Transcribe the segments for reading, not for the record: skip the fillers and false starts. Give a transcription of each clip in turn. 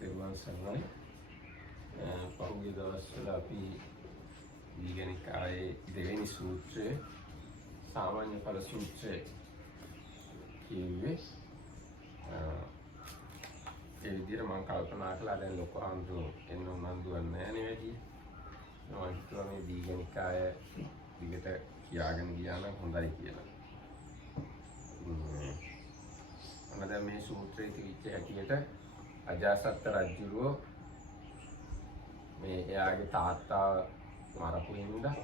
තෙරුවන් සරණයි. පහුගිය දවස්වල අපි දීඝනිකායේ දෙවෙනි සූත්‍රය සාමාන්‍ය ඵල සූත්‍රය කියුවේ. ඒ විදිහට මම කල්පනා කළා දැන් ලොකු ආන්දෝ එන්න උනන්දුවක් නැහැ නෙවෙයි. මම හිතුවා මේ දීඝනිකාය දිගට කියාගෙන ගියා නම් හොඳයි කියලා. දැන් මේ සූත්‍රයේ තිබිච්ච හැටියට අජාසත් රජුරෝ මේ එයාගේ තාත්තා මරපු හින්දා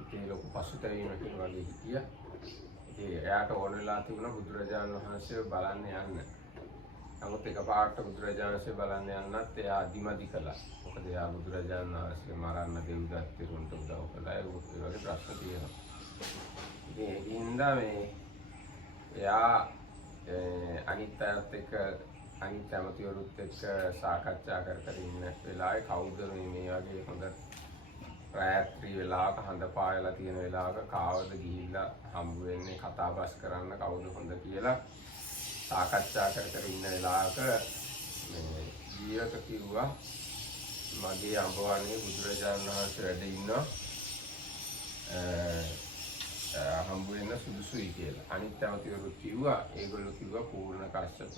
ඉතින් ලොකු පසුතැවීමකින් වගේ හිටියා. ඉතින් එයාට ඕන වෙලා තිබුණා බුදුරජාණන් වහන්සේ බලන්න යන්න. නමුත් එකපාරට බුදුරජාණන් වහන්සේ බලන්න යන්නත් එයා අදිමදි කළා. මොකද එයා බුදුරජාණන් වහන්සේ මරන්න දෙව්දත් තිරුන්ට උදව් කළා. ඒ වගේ ප්‍රශ්න තියෙනවා. ඉතින් ඒ හින්දා මේ එයා අනිත් අයත් එක්ක අනිත් ඇමතිවරුත් එක්ක සාකච්ඡා කර ඉන්න වෙලාවේ කවුද මේ වගේ හොඳ රාත්‍රී වෙලාවක හඳ පායලා තියෙන වෙලාවක කාවද ගිහිල්ලා හම්බ වෙන්නේ කතා බස් කරන්න කවුද හොඳ කියලා සාකච්ඡා කර ඉන්න වෙලාවක මේ ජීවක කිව්වා මගේ අඹවන්නේ බුදුරජාණන් වහන්සේ වැඩ ඉන්නවා හම්බ වෙන්න සුදුසුයි කියලා. අනිත් ඇමතිවරු කිව්වා ඒගොල්ලෝ කිව්වා පූර්ණ කශ්‍යප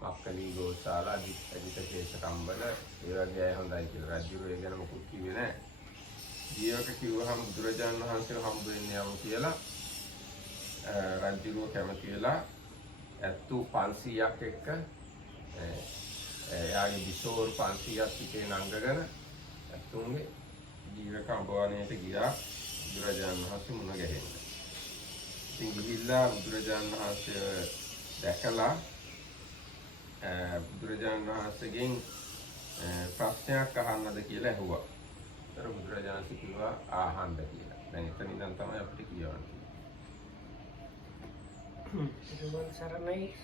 මක්කලි ගෝසාලා අදිත කේශ කම්බල ඒ වගේ අය හොඳයි කියලා. රජුරෝ ඒ ගැන මොකුත් කිව්වේ නැහැ. ජීවක කිව්වහම බුදුරජාණන් වහන්සේ හම්බ වෙන්න යමු කියලා රජුරෝ කැමති වෙලා ඇත්තු 500ක් එක්ක එයාගේ විසෝර 500ක් පිටේ නංගගෙන ඇත්තුන්ගේ ජීවක අඹවණේට ගියා බුදුරජාණන් වහන්සේ මුණ ගැහෙන්න. ඉතින් ගිහිල්ලා බුදුරජාණන් වහන්සේ දැකලා බුදුරජාණන් වහන්සේගෙන් ප්‍රශ්නයක් අහන්නද කියලා ඇහුවා. ඒතර බුදුරජාණන් වහන්සේ කිව්වා ආහන්න කියලා. දැන් එතන ඉඳන් තමයි අපිට කියවන්නේ.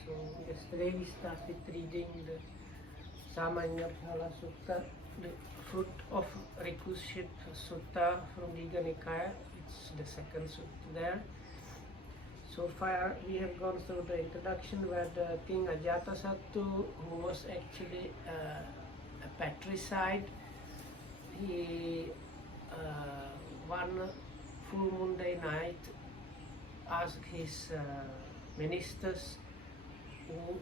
So yesterday we started reading the Samanya Phala Sutta, the fruit of recushit sutta from Dīඝanikāya. It's the second sutta there. So far we have gone through the introduction where the king Ajatasattu, who was actually a patricide, he one full moon day night asked his ministers who,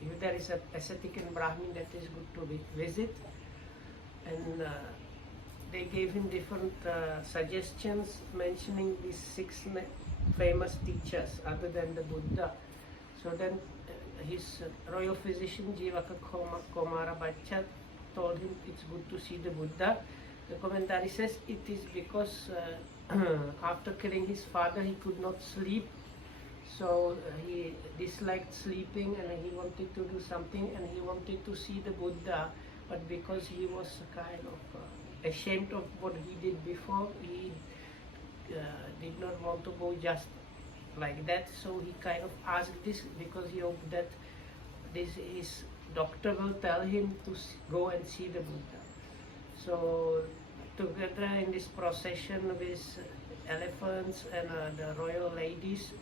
if there is a ascetic and Brahmin that is good to visit, and they gave him different suggestions mentioning these 6 famous teachers other than the Buddha. So then his royal physician Jivaka Komara Bhatta told him it's good to see the Buddha. The commentary says it is because after killing his father he could not sleep, so he disliked sleeping and he wanted to do something and he wanted to see the Buddha, but because he was kind of ashamed of what he did before, he did not want to go just like that. So he kind of asked this because he hoped that his doctor will tell him to go and see the Buddha. So together in this procession with elephants and the royal ladies,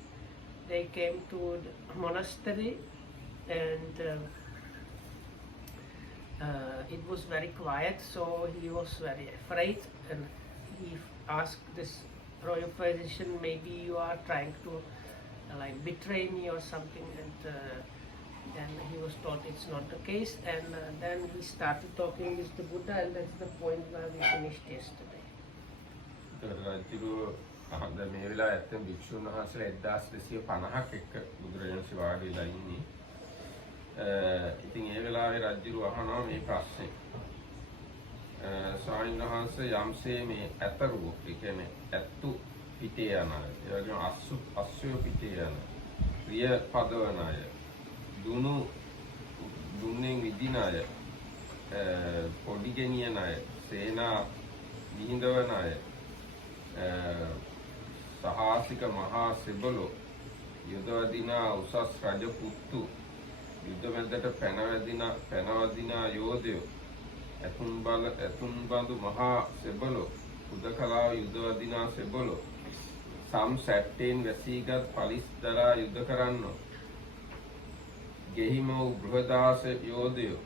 they came to the monastery, and it was very quiet, so he was very afraid, and he asked this royal physician, maybe you are trying to like betray me or something, and then he was told it's not the case, and then he started talking with the Buddha, and that's the point where we finished yesterday. දැන් මේ වෙලාවේ ඇත්තම භික්ෂුන් වහන්සේලා 1250ක් එක්ක බුදුරජාණන් වහන්සේ වාඩි වෙලා ඉන්නේ. ඉතින් ඒ වෙලාවේ රජුරු අහනවා මේ ප්‍රශ්නේ. ස්වාමීන් වහන්සේ යම්සේ මේ ඇතරුව, ඒ කියන්නේ ඇත්තු පිටේ යන අය, ඒ වගේම අස්සු පිටේ යන, ප්‍රිය පදවන අය, දුන්නෙන් විදින අය, පොඩි ගෙනියන අය, සේනා විහිඳවන අය, සහාසික මහා සෙබළු, යුදවදිනා උසස් රජපුත්තු, යුද මැදට පැනවදිනා යෝධයෝ, ඇතුන් බඳු මහා සෙබළු, උදකලාව යුදවදිනා සෙබළු, සම් සැට්ටෙන් වැසීගත් පලිස් දරා යුද කරන්නෝ, ගෙහිම වූ බෘහදාස යෝධයෝ,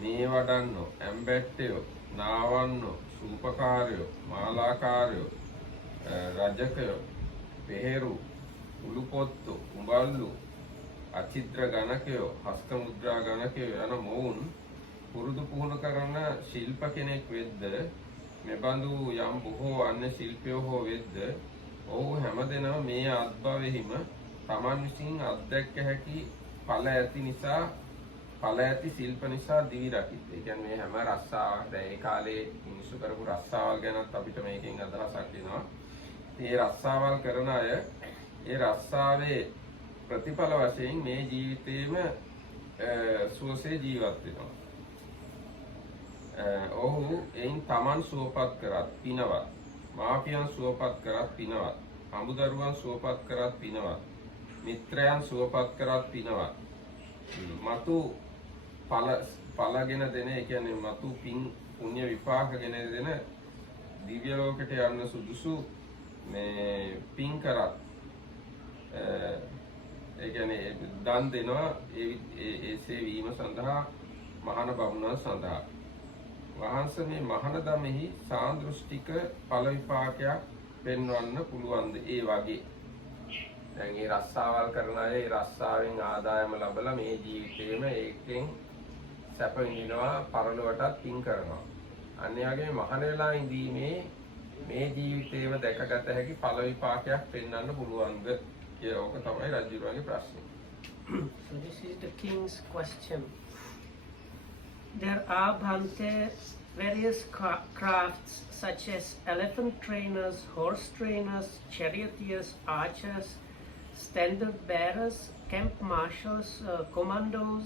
මේ වඩන්නෝ, ඇම්බැට්ටයෝ, නාවන්නෝ, සූපකාරයෝ, මාලාකාරයෝ, රජකයෝ, පෙහෙරු, උළුපොත්තු, උඹල්ලු, අචිත්‍ර ගණකයෝ, හස්ත මුද්‍රා ගණකයෝ යන මොවුන් පුරුදු පුහුණු කරන ශිල්ප කෙනෙක් වෙද්ද මෙබඳු යම් බොහෝ අන්‍ය ශිල්පියෝ හෝ වෙද්ද ඔහු හැමදෙනාම මේ අත්භවයෙහිම තමන් විසින් අත්දැක්ක හැකි ඵල ඇති ශිල්ප නිසා දිවි රකිත්. ඒ කියන්නේ මේ හැම රස්සාවක් දැන් ඒ කාලේ මිනිස්සු කරපු රස්සාවල් ගැනත් අපිට මේකෙන් අදහසක් එනවා. මේ රස්සාවල් කරන අය ඒ රස්සාවේ ප්‍රතිඵල වශයෙන් මේ ජීවිතේම සුවසේ ජීවත් වෙනවා. ඔහු එයින් තමන් සුවපත් කරත් පිනවත්, මාපියන් සුවපත් කරත් පිනවත්, අමුදරුවන් සුවපත් කරත් පිනවත්, මිත්‍රයන් සුවපත් කරත් පිනවත්, මතු ඵලගෙන දෙන, ඒ කියන්නේ මතු පින් පුණ්‍ය විපාකගෙන දෙන දිව්‍ය ලෝකයට යන්න සුදුසු මේ පින් කරත් ඒ කියන්නේ දන් දෙනවා ඒසේ වීම සඳහා මහාන බමුණන් සඳහා. වහන්සේ මේ මහානදමෙහි සාන්දෘෂ්ටික ඵල විපාකයක් පෙන්වන්න පුළුවන්ද? ඒ වගේ දැන් මේ රස්සාවල් කරන අය ඒ රස්සාවෙන් ආදායම ලබලා මේ ජීවිතේම ඒකෙන් සැප විඳිනවා, පරලොවටත් පින් කරනවා. අන්නේ වගේ මහාන වෙලා ඉඳීමේ මේ ජීවිතේම දැකගත හැකි ඵල විපාකයක් පෙන්වන්න පුළුවන්ද කියලා ඕක තමයි රජුගේ ප්‍රශ්නේ. So this is the king's question. There are Bhante various crafts such as elephant trainers, horse trainers, charioteers, archers, standard bearers, camp marshals, commandos,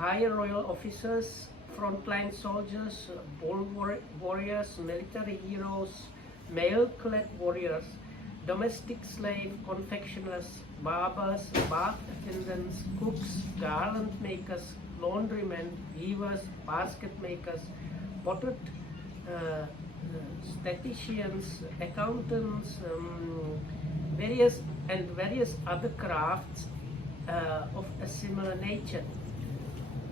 higher royal officers, frontline soldiers, bull warriors, military heroes, mail-clad warriors, domestic slave confectioners, barbers, bath attendants, cooks, garland makers, laundrymen, weavers, basket makers, potted statisticians, accountants, various other crafts of a similar nature.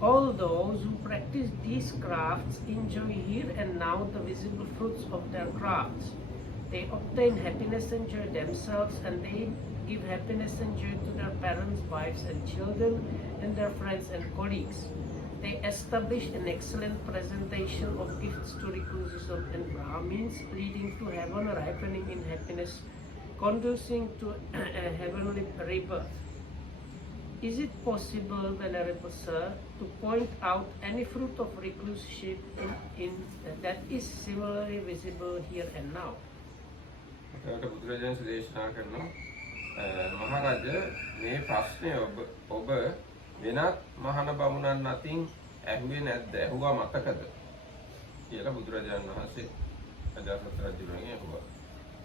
All those who practice these crafts enjoy here and now the visible fruits of their crafts. They obtain happiness and joy themselves, and they give happiness and joy to their parents, wives and children, and their friends and colleagues. They establish an excellent presentation of gifts to recluses and Brahmins, leading to heaven, ripening in happiness, conducing to a heavenly rebirth. Is it possible, Venerable Sir, to point out any fruit of recluseship that is similarly visible here and now? බුදුරජාණන් දේශනා කරනවා මහරජ මේ ප්‍රශ්නය ඔබ වෙනත් මහාන බමුණන් අතින් ඇහුවේ නැද්ද? ඇහුවා මතකද කියලා බුදුරජාණන් වහන්සේ අජාසත් රජුගෙන් ඇහුවා.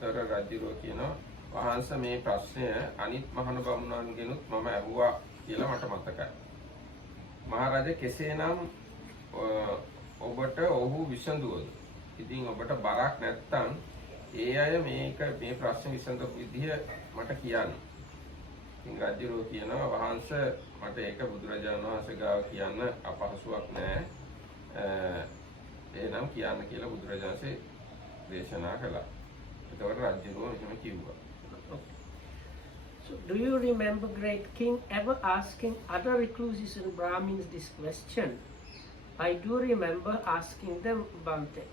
ඒතර රජුරෝ කියනවා වහන්සේ මේ ප්‍රශ්නය අනිත් මහාන බමුණන්ගෙනුත් මම ඇහුවා කියලා මට මතකයි. මහරජ කෙසේනම් ඔබට ඔහු විසඳුවද? ඉතින් ඔබට බරක් නැත්තම් ඒ අය මේ ප්‍රශ්න විසඳපු විදිහ මට කියන්න. ඉතින් රජුරෝ කියනවා වහන්සේ මට ඒක බුදුරජාණන් වහන්සේ ගාව කියන්න අපහසුයක් නෑ. එහෙනම් කියන්න කියලා බුදුරජාණන්සේ දේශනා කළා. ඒතකොට රජුරෝ එහෙම කිව්වා. So, do you remember, great king, ever asking other recluses and Brahmins this question? I do remember asking them, Bhante.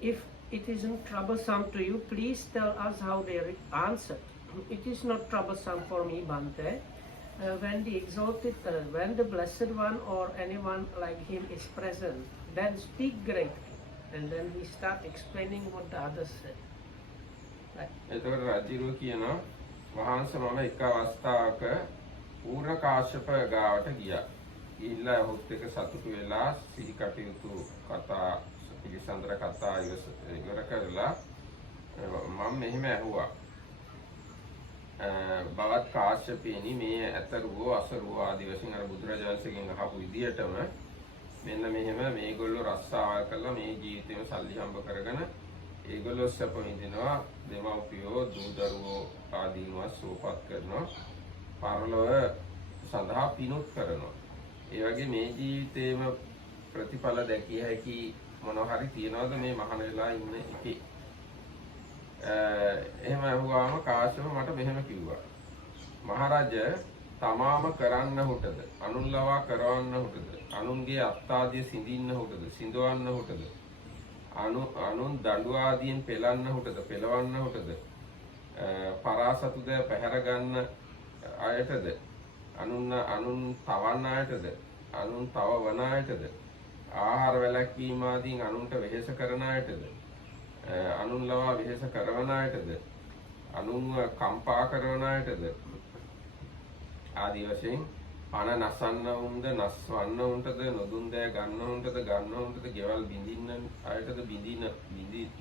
If it isn't troublesome to you, please tell us how they answered. It is not troublesome for me, Bhante. When the exalted, when the blessed one or anyone like him is present, then speak greatly. And then we start explaining what the others said. Right? ඒතකොට රජුරෝ කියනවා වහන්සේ මම එක අවස්ථාවක පූර්ණ කාශ්‍යප ගාවට ගියා. ගිහිල්ලා ඔහුත් එක්ක සතුටු වෙලා සිහි කටයුතු කතා පිළිසඳර කතා ඉවර කරලා මම මෙහෙම ඇහුවා. බවත් කාශ්‍යපේනි මේ ඇතරුවෝ අසරුවෝ ආදි වශයෙන් අර බුදුරජාණන්සේගෙන් අහපු විදියටම මෙන්න මෙහෙම මේගොල්ලෝ රස්සාවල් කරලා මේ ජීවිතේම සල්ලි හම්බ කරගෙන ඒගොල්ලෝ සැප විඳිනවා, දෙමව්පියෝ දූ දරුවෝ ආදීන්ව සුවපත් කරනවා, පරලොව සඳහා පිනුත් කරනවා. ඒ වගේ මේ ජීවිතේම ප්‍රතිඵල දැකිය හැකි මොනවා හරි තියනවාද මේ මහාන වෙලා ඉන්න එකේ? එහෙම අහුවාම කාශ්‍යප මට මෙහෙම කිව්වා. මහරජ තමාම කරන්නහුටද, අනුන් ලවා කරවන්නහුටද, අනුන්ගේ අත්ආදිය සිඳින්නහුටද, සිඳවන්නහුටද, අනුන් දඬු ආදියෙන් පෙලන්නහුටද, පෙලවන්නහුටද, පරාසතු දෑ පැහැර ගන්න අයටද, අනුන් තවන්න අයටද, අනුන් තවවන අයටද, ආහාර වැළැක්වීම ආදීන් අනුන්ට වෙහෙස කරන අයටද, අනුන් ලවා වෙහෙස කරවන අයටද, අනුන්ව කම්පා කරන අයටද ආදී වශයෙන් පණ නසන්න උන්ද නස්වන්න උන්ටද, නොදුන් දෑ ගන්න උන්ටද ගන්න උන්ටද, ගෙවල් බිඳින්න අයටද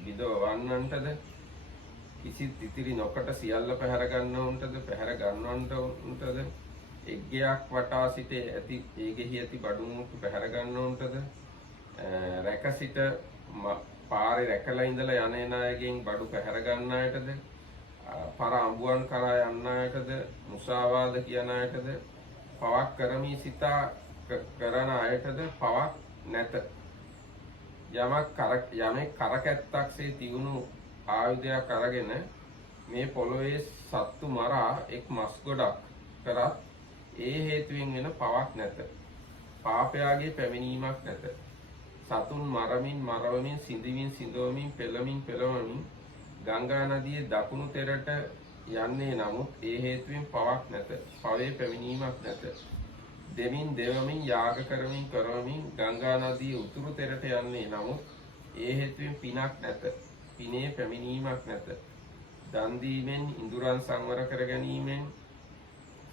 බිඳවන්නන්ටද, කිසිත් ඉතිරි නොකට සියල්ල පැහැර ගන්න උන්ටද පැහැර ගන්නවන්ට උන්ටද, එක්ගයක් වටා සිට ඇති ඒගෙහි ඇති බඩුමුට්ටු පැහැර ගන්න උන්ටද, රැක සිට පාරේ රැකලා ඉඳලා යන එන අයගෙන් බඩු පැහැර ගන්න අයටද, පර අඹුවන් කරා යන්න අයටද, මුසාවාද කියන අයටද, පවක් කරමි සිතා කරන අයටද පවක් නැත. යමෙක් කරකැත්තක්සේ තියුණු ආයුධයක් අරගෙන මේ පොළොවේ සත්තු මරා එක් මස් ගොඩක් කරත් ඒ හේතුවෙන් වෙන පවක් නැත. පාපයාගේ පැමිණීමක් නැත. සතුන් මරමින් මරවමින් සිඳිමින් සිඳවමින් පෙළමින් පෙළවමින් ගංගා නදියේ දකුණු තෙරට යන්නේ නමුත් ඒ හේතුවෙන් පවක් නැත. පවේ පැමිණීමක් නැත. දෙමින් දෙවමින් යාග කරමින් කරවමින් ගංගා නදියේ උතුරු තෙරට යන්නේ නමුත් ඒ හේතුවෙන් පිනක් නැත. පිනේ පැමිණීමක් නැත. දන් දීමෙන් ඉඳුරන් සංවර කර ගැනීමෙන්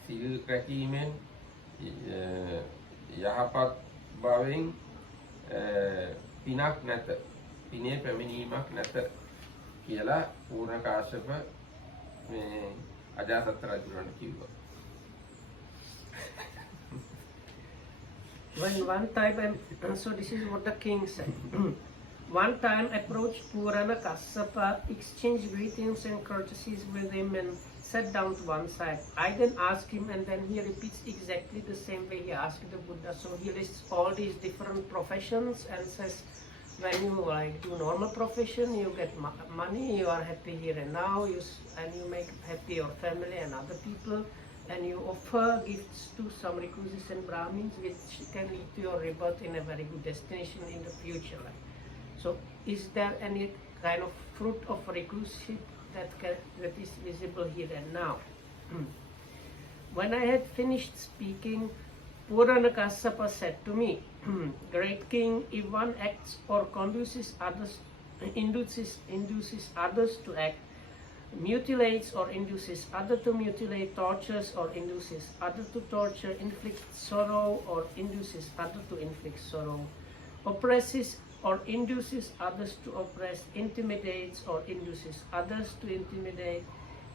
සිල් රැකීමෙන් යහපත් භවෙන් පිනක් නැත. පිනේ පැමිණීමක් නැත කියලා පූර්ණ කාශ්‍යප මේ අජාසත් රජුණන් කිව්වා. When one time, so this is what the king said. One time approached Purana Kassapa, exchanged greetings and courtesies with him and sat down to one side. I then asked him, and then he repeats exactly the same way he asked the Buddha. So he lists all these different professions and says, when you do normal profession, you get money, you are happy here and now, and you make happy your family and other people, and you offer gifts to some recluses and Brahmins, which can lead to your rebirth in a very good destination in the future. So, is there any kind of fruit of recluseship that is visible here and now? When I had finished speaking, Purana Kassapa said to me, Great King, if one acts or induces others to act, mutilates or induces other to mutilate, tortures or induces other to torture, inflicts sorrow or induces other to inflict sorrow, oppresses or induces others to oppress, intimidates or induces others to intimidate,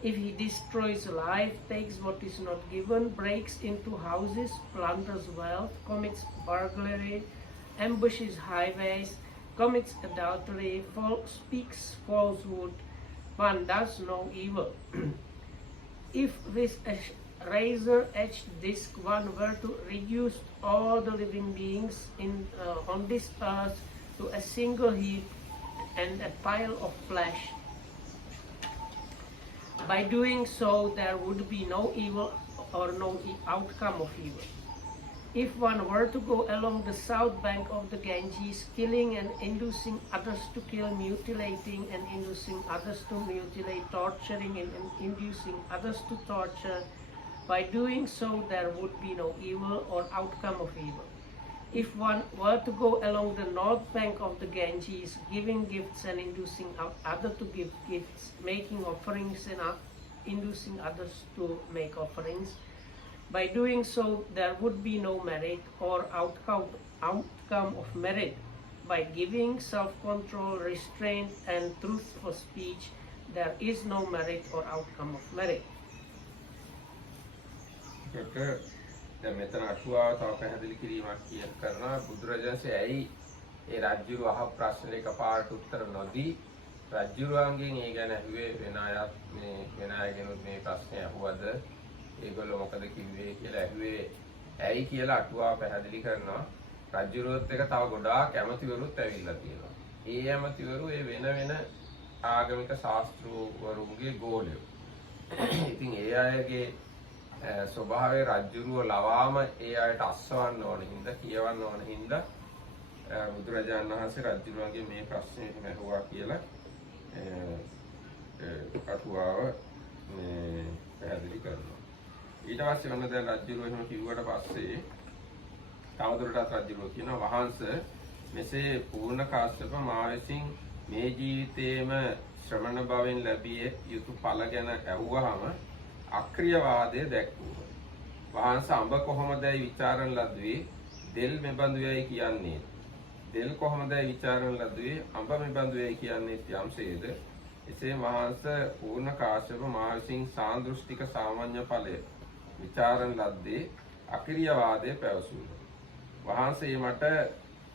if he destroys life, takes what is not given, breaks into houses, plunders wealth, commits burglary, ambushes highways, commits adultery, speaks falsehood, one does no evil. If with a razor-edged disc one were to reduce all the living beings on this earth to a single heap and a pile of flesh, by doing so there would be no evil or no outcome of evil. If one were to go along the south bank of the Ganges, killing and inducing others to kill, mutilating and inducing others to mutilate, torturing and inducing others to torture, by doing so there would be no evil or outcome of evil. If one were to go along the north bank of the Ganges, giving gifts and inducing others to give gifts, making offerings and inducing others to make offerings, by doing so there would be no merit or outcome of merit. By giving self-control, restraint and truthful speech, there is no merit or outcome of merit. දැන් මෙතන අටුවාව තව පැහැදිලි කිරීමක් කරනවා. බුදුරජාණන්සේ ඇයි ඒ රාජ්‍යව අහ ප්‍රශ්න එකපාරට උත්තර නොදී රාජ්‍යරුවන්ගෙන් ඒ ගැන ඇහුවේ, වෙන අයත් මේ වෙන අයගෙනුත් මේ ප්‍රශ්නේ අහුවද, ඒගොල්ලෝ මොකද කිව්වේ කියලා ඇහුවේ ඇයි කියලා අටුවා පැහැදිලි කරනවා. රජුරුවත් එක තව ගොඩාක් ඇමතිවරුත් ඇවිල්ලා තියෙනවා. ඒ ඇමතිවරු ඒ වෙන වෙන ආගමික ශාස්ත්‍රවරුන්ගේ ගෝලයෝ. ඉතින් ඒ අයගේ ස්වභාවයේ රජුරුව ලවාම ඒ අයට අස්වන්න ඕන හින්දා කියවන්න ඕන හින්දා බුදුරජාණන් වහන්සේ රජුරුවන්ගේ මේ ප්‍රශ්නේ එහෙම අහුවා කියලා අටුවාව පැහැදිලි කරනවා. ඊට පස්සේ ඔන්න දැන් රජුරුව එහෙම කිව්වට පස්සේ තවදුරටත් රජුරුව කියනවා වහන්සේ මෙසේ පූර්ණ කාශ්‍යප මා විසින් මේ ජීවිතයේම ශ්‍රමණ භවෙන් ලැබිය යුතු ඵල ගැන ඇහුවාම අක්‍රියවාදය දැක්වුවා. වහන්සේ අඹ කොහොමදයි විචාරණ ලද්දුවේ දෙල් මෙබඳු යයි කියන්නේ. දෙල් කොහොමදයි විචාරණ ලද්දුවේ අඹ මෙබඳු යයි කියන්නේ යම්සේද. එසේ වහන්සේ පූර්ණ කාශ්‍යප මා විසින් සාන්දෘෂ්ටික සාමාන්‍ය ඵලය විචාරණ ලද්දේ අක්‍රියවාදය පැවසුවා. වහන්සේ මට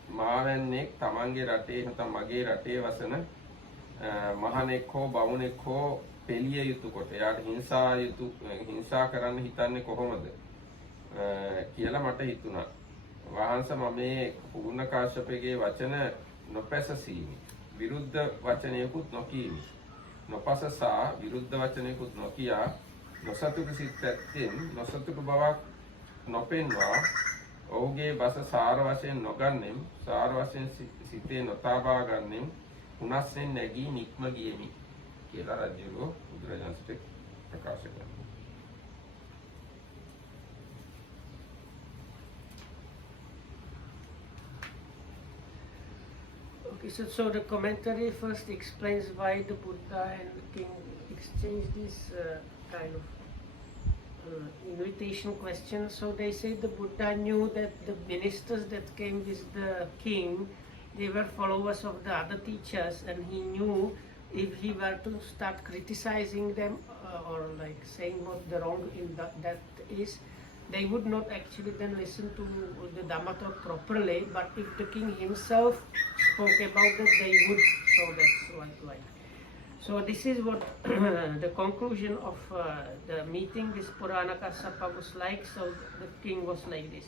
මාවැන්නෙක් තමන්ගේ රටේ නැත්නම් මගේ රටේ වසන මහණෙක් හෝ බමුණෙක් හෝ පෙළිය යුතු කොට එයාට හිංසා කරන්න හිතන්නේ කොහොමද කියලා මට හිතුණා. වහන්සේ මම මේ පූර්ණ කාශ්‍යපගේ වචන නොපැසසීමි. විරුද්ධ වචනයකුත් නොකීමි. නොපසසා විරුද්ධ වචනයකුත් නොකියා නොසතුටු සිත් ඇත්තෙන් නොසතුටු බවක් නොපෙන්වා ඔහුගේ බස සාර වශයෙන් නොගන්නෙම් සාර වශයෙන් සිතේ නොතබා ගන්නෙම් උනස්යෙන් නැගී නික්ම ගියෙමි කියලා රජුගේ බුදුරජාණන්ට ප්‍රකාශ කරනවා. Okay, so the commentary first explains why the Buddha and the king exchanged this kind of invitation question. So they say the Buddha knew that the ministers that came with the king, they were followers of the other teachers, and he knew if he were to start criticizing them or like saying what the wrong in that is, they would not actually then listen to the Dhamma talk properly. But if the king himself spoke about it, they would. So that's like. So this is what the conclusion of the meeting with Purana Kassapa was like. So the king was like this.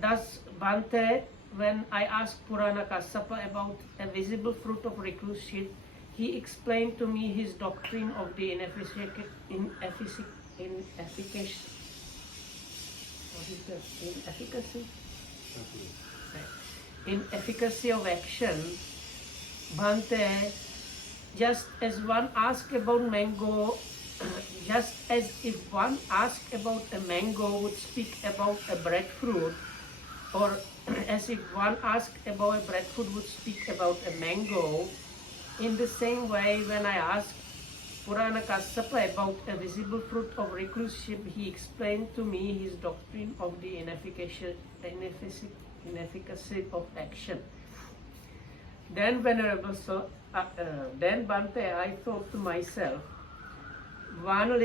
Thus Bhante, when I asked Purana Kassapa about a visible fruit of recluseship, he explained to me his doctrine of the inefficacy of action. Bhante, just as one asked about mango, just as if one asked about a mango would speak about a breadfruit, or as if one asked about a breadfruit would speak about a mango, in the same way when I asked Purana Kassapa about a visible fruit of recluseship, he explained to me his doctrine of the inefficacy of action. Then Venerable then Bhante, I thought to myself, one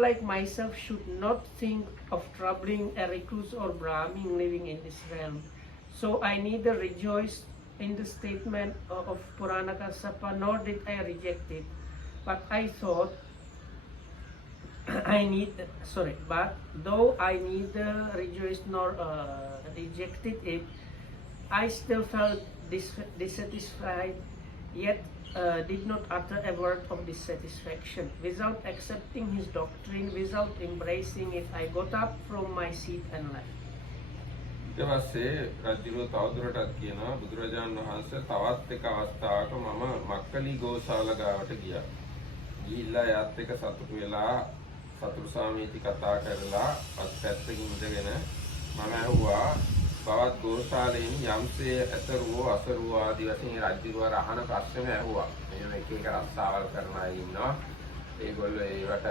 like myself should not think of troubling a recluse or Brahmin living in this realm. So I neither rejoiced in the statement of Purana Kassapa nor did I reject it. But I thought but though I neither rejoiced nor rejected it, I still felt dissatisfied, yet did not utter a word of dissatisfaction. Without accepting his doctrine, without embracing it, I got up from my seat and left. ඊට පස්සේ රජුගේ තවදුරටත් කියනවා බුදුරජාණන් වහන්සේ තවත් එක අවස්ථාවක මම මක්කලි ගෝශාල ගාවට ගියා. ගිහිල්ලා යාත් එක්ක සතුටු වෙලා සතුරු සාමීති කතා කරලා අත්පැත්තකින් ඉඳගෙන මම ඇහුවා බවත් ගෝශාලයෙන් යම්සේ ඇතරුවෝ අසරුවෝ ආදී වශයෙන් රජුවර අහන ප්‍රශ්න ඇහුවා. මේ එක එක රස්සාවල් කරන අය ඉන්නවා. ඒගොල්ලෝ ඒවට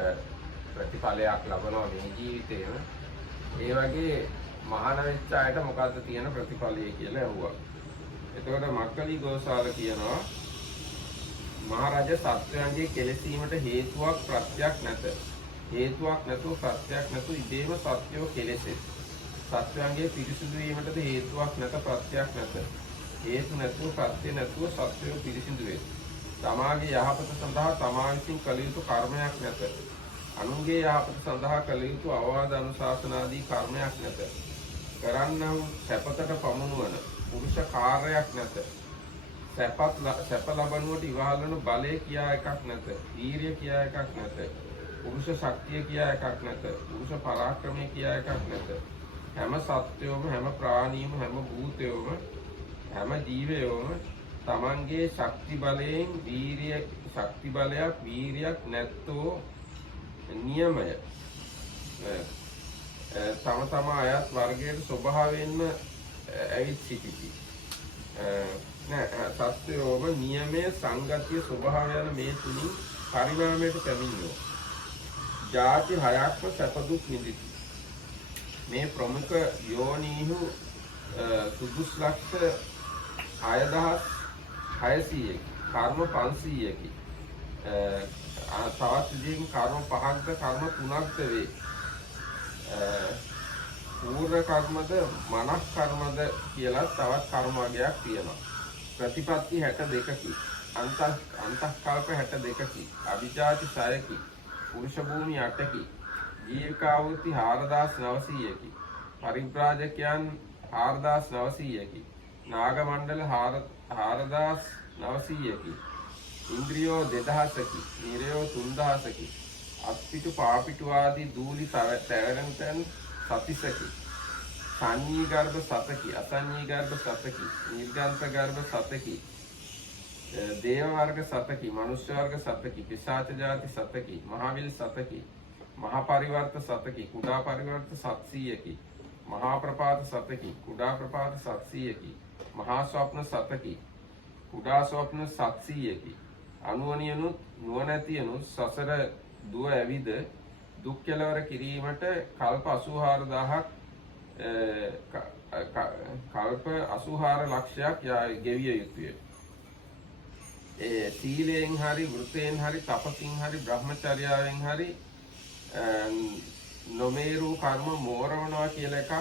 ප්‍රතිඵලයක් ලබනවා මේ ජීවිතේම. ඒ වගේ මහාන වෙච්ච අයට මොකද්ද තියෙන ප්‍රතිඵලය කියලා ඇහුවා. එතකොට මක්කලි ගෝශාල කියනවා මහරජා සත්වයන්ගේ කෙලෙසීමට හේතුවක් ප්‍රත්‍යක් නැත. හේතුවක් නැතුව ප්‍රත්‍යක් නැතුව ඉබේම සත්‍යෝ කෙලෙසේ. සත්වයන්ගේ පිරිසිදු වීමටද හේතුවක් නැත ප්‍රත්‍යක් නැත. හේතු නැතුව ප්‍රත්‍ය නැතුව සත්වයෝ පිරිසිදු වේ. තමාගේ යහපත සඳහා තමා විසින් කළ යුතු කර්මයක් නැත. අනුන්ගේ යහපත සඳහා කළ යුතු අවවාද අනුශාසනාදී කර්මයක් නැත. කරන්නම් සැපතට පමුණුවන පුරුෂ කාර්යයක් නැත. සැප ලබනුවට ඉවහල් වන බලය කියා එකක් නැත. වීරිය කියා එකක් නැත. පුරුෂ ශක්තිය කියා එකක් නැත. පුරුෂ පරාක්‍රමය කියා එකක් නැත. හැම සත්වයෝම, හැම ප්‍රාණීම, හැම භූතයෝම, හැම ජීවයෝම තමන්ගේ ශක්ති බලයක් වීරියක් නැත්තෝ නියමය තම අයත් වර්ගයේ ස්වභාවයෙන්ම ඇවිත් සිටිති. සත්වයෝම නියමය, සංගතිය, ස්වභාවය යන මේ තුنين පරිණාමයට පැමිණියෝ. ජාති හයක්ම සැප දුක් විඳිති. මේ ප්‍රමුඛ යෝනීහු සුදුස් ලක්ෂ 6600කි. කර්ම 500කි. තවත් විදිහකින් කර්ම 5ක්ද කර්ම 3ක්ද වේ. පූර්ව කර්මද මනස් කර්මද කියලා තවත් කර්ම වර්ගයක් තියෙනවා. ප්‍රතිපත්ති 62කි. අන්තଃකල්ප 62කි. අභිජාති 6කි. පුරුෂ භූමි 8කි. ජීවිකාවෘත්ති 4900කි. පරිබ්‍රාජකයන් 4900කි. නාග මණ්ඩල 4900කි. ඉන්ද්‍රියෝ 2000කි. නිරයෝ 3000කි. අත්පිටු පාපිටු ආදී දූලි තැවරෙන්තන් සතිසකි. සංඤී ගර්භ 7කි. අසංඤී ගර්භ 7කි. නිර්ගන්ත ගර්භ 7කි. දේව වර්ග 7කි. මනුෂ්‍ය වර්ග 7කි. පිශාච ජාති 7කි. මහවිල් 7කි. මහා පරිවර්ත 7කි. කුඩා පරිවර්ත 700කි. මහා ප්‍රපාත 7කි. කුඩා ප්‍රපාත 700කි. මහා ස්වප්න 7කි. කුඩා ස්වප්න 700කි. අනුවණියනුත් නුවණැතියනුත් සසර දුව ඇවිද දුක් කෙලවර කිරීමට කල්ප 84 ලක්ෂයක් ගෙවිය යුතුය. ඒ සීලයෙන් හරි, වෘතයෙන් හරි, තපසින් හරි, බ්‍රහ්මචර්යාවෙන් හරි නොමේරු කර්ම මෝරවනවා කියලා එකක්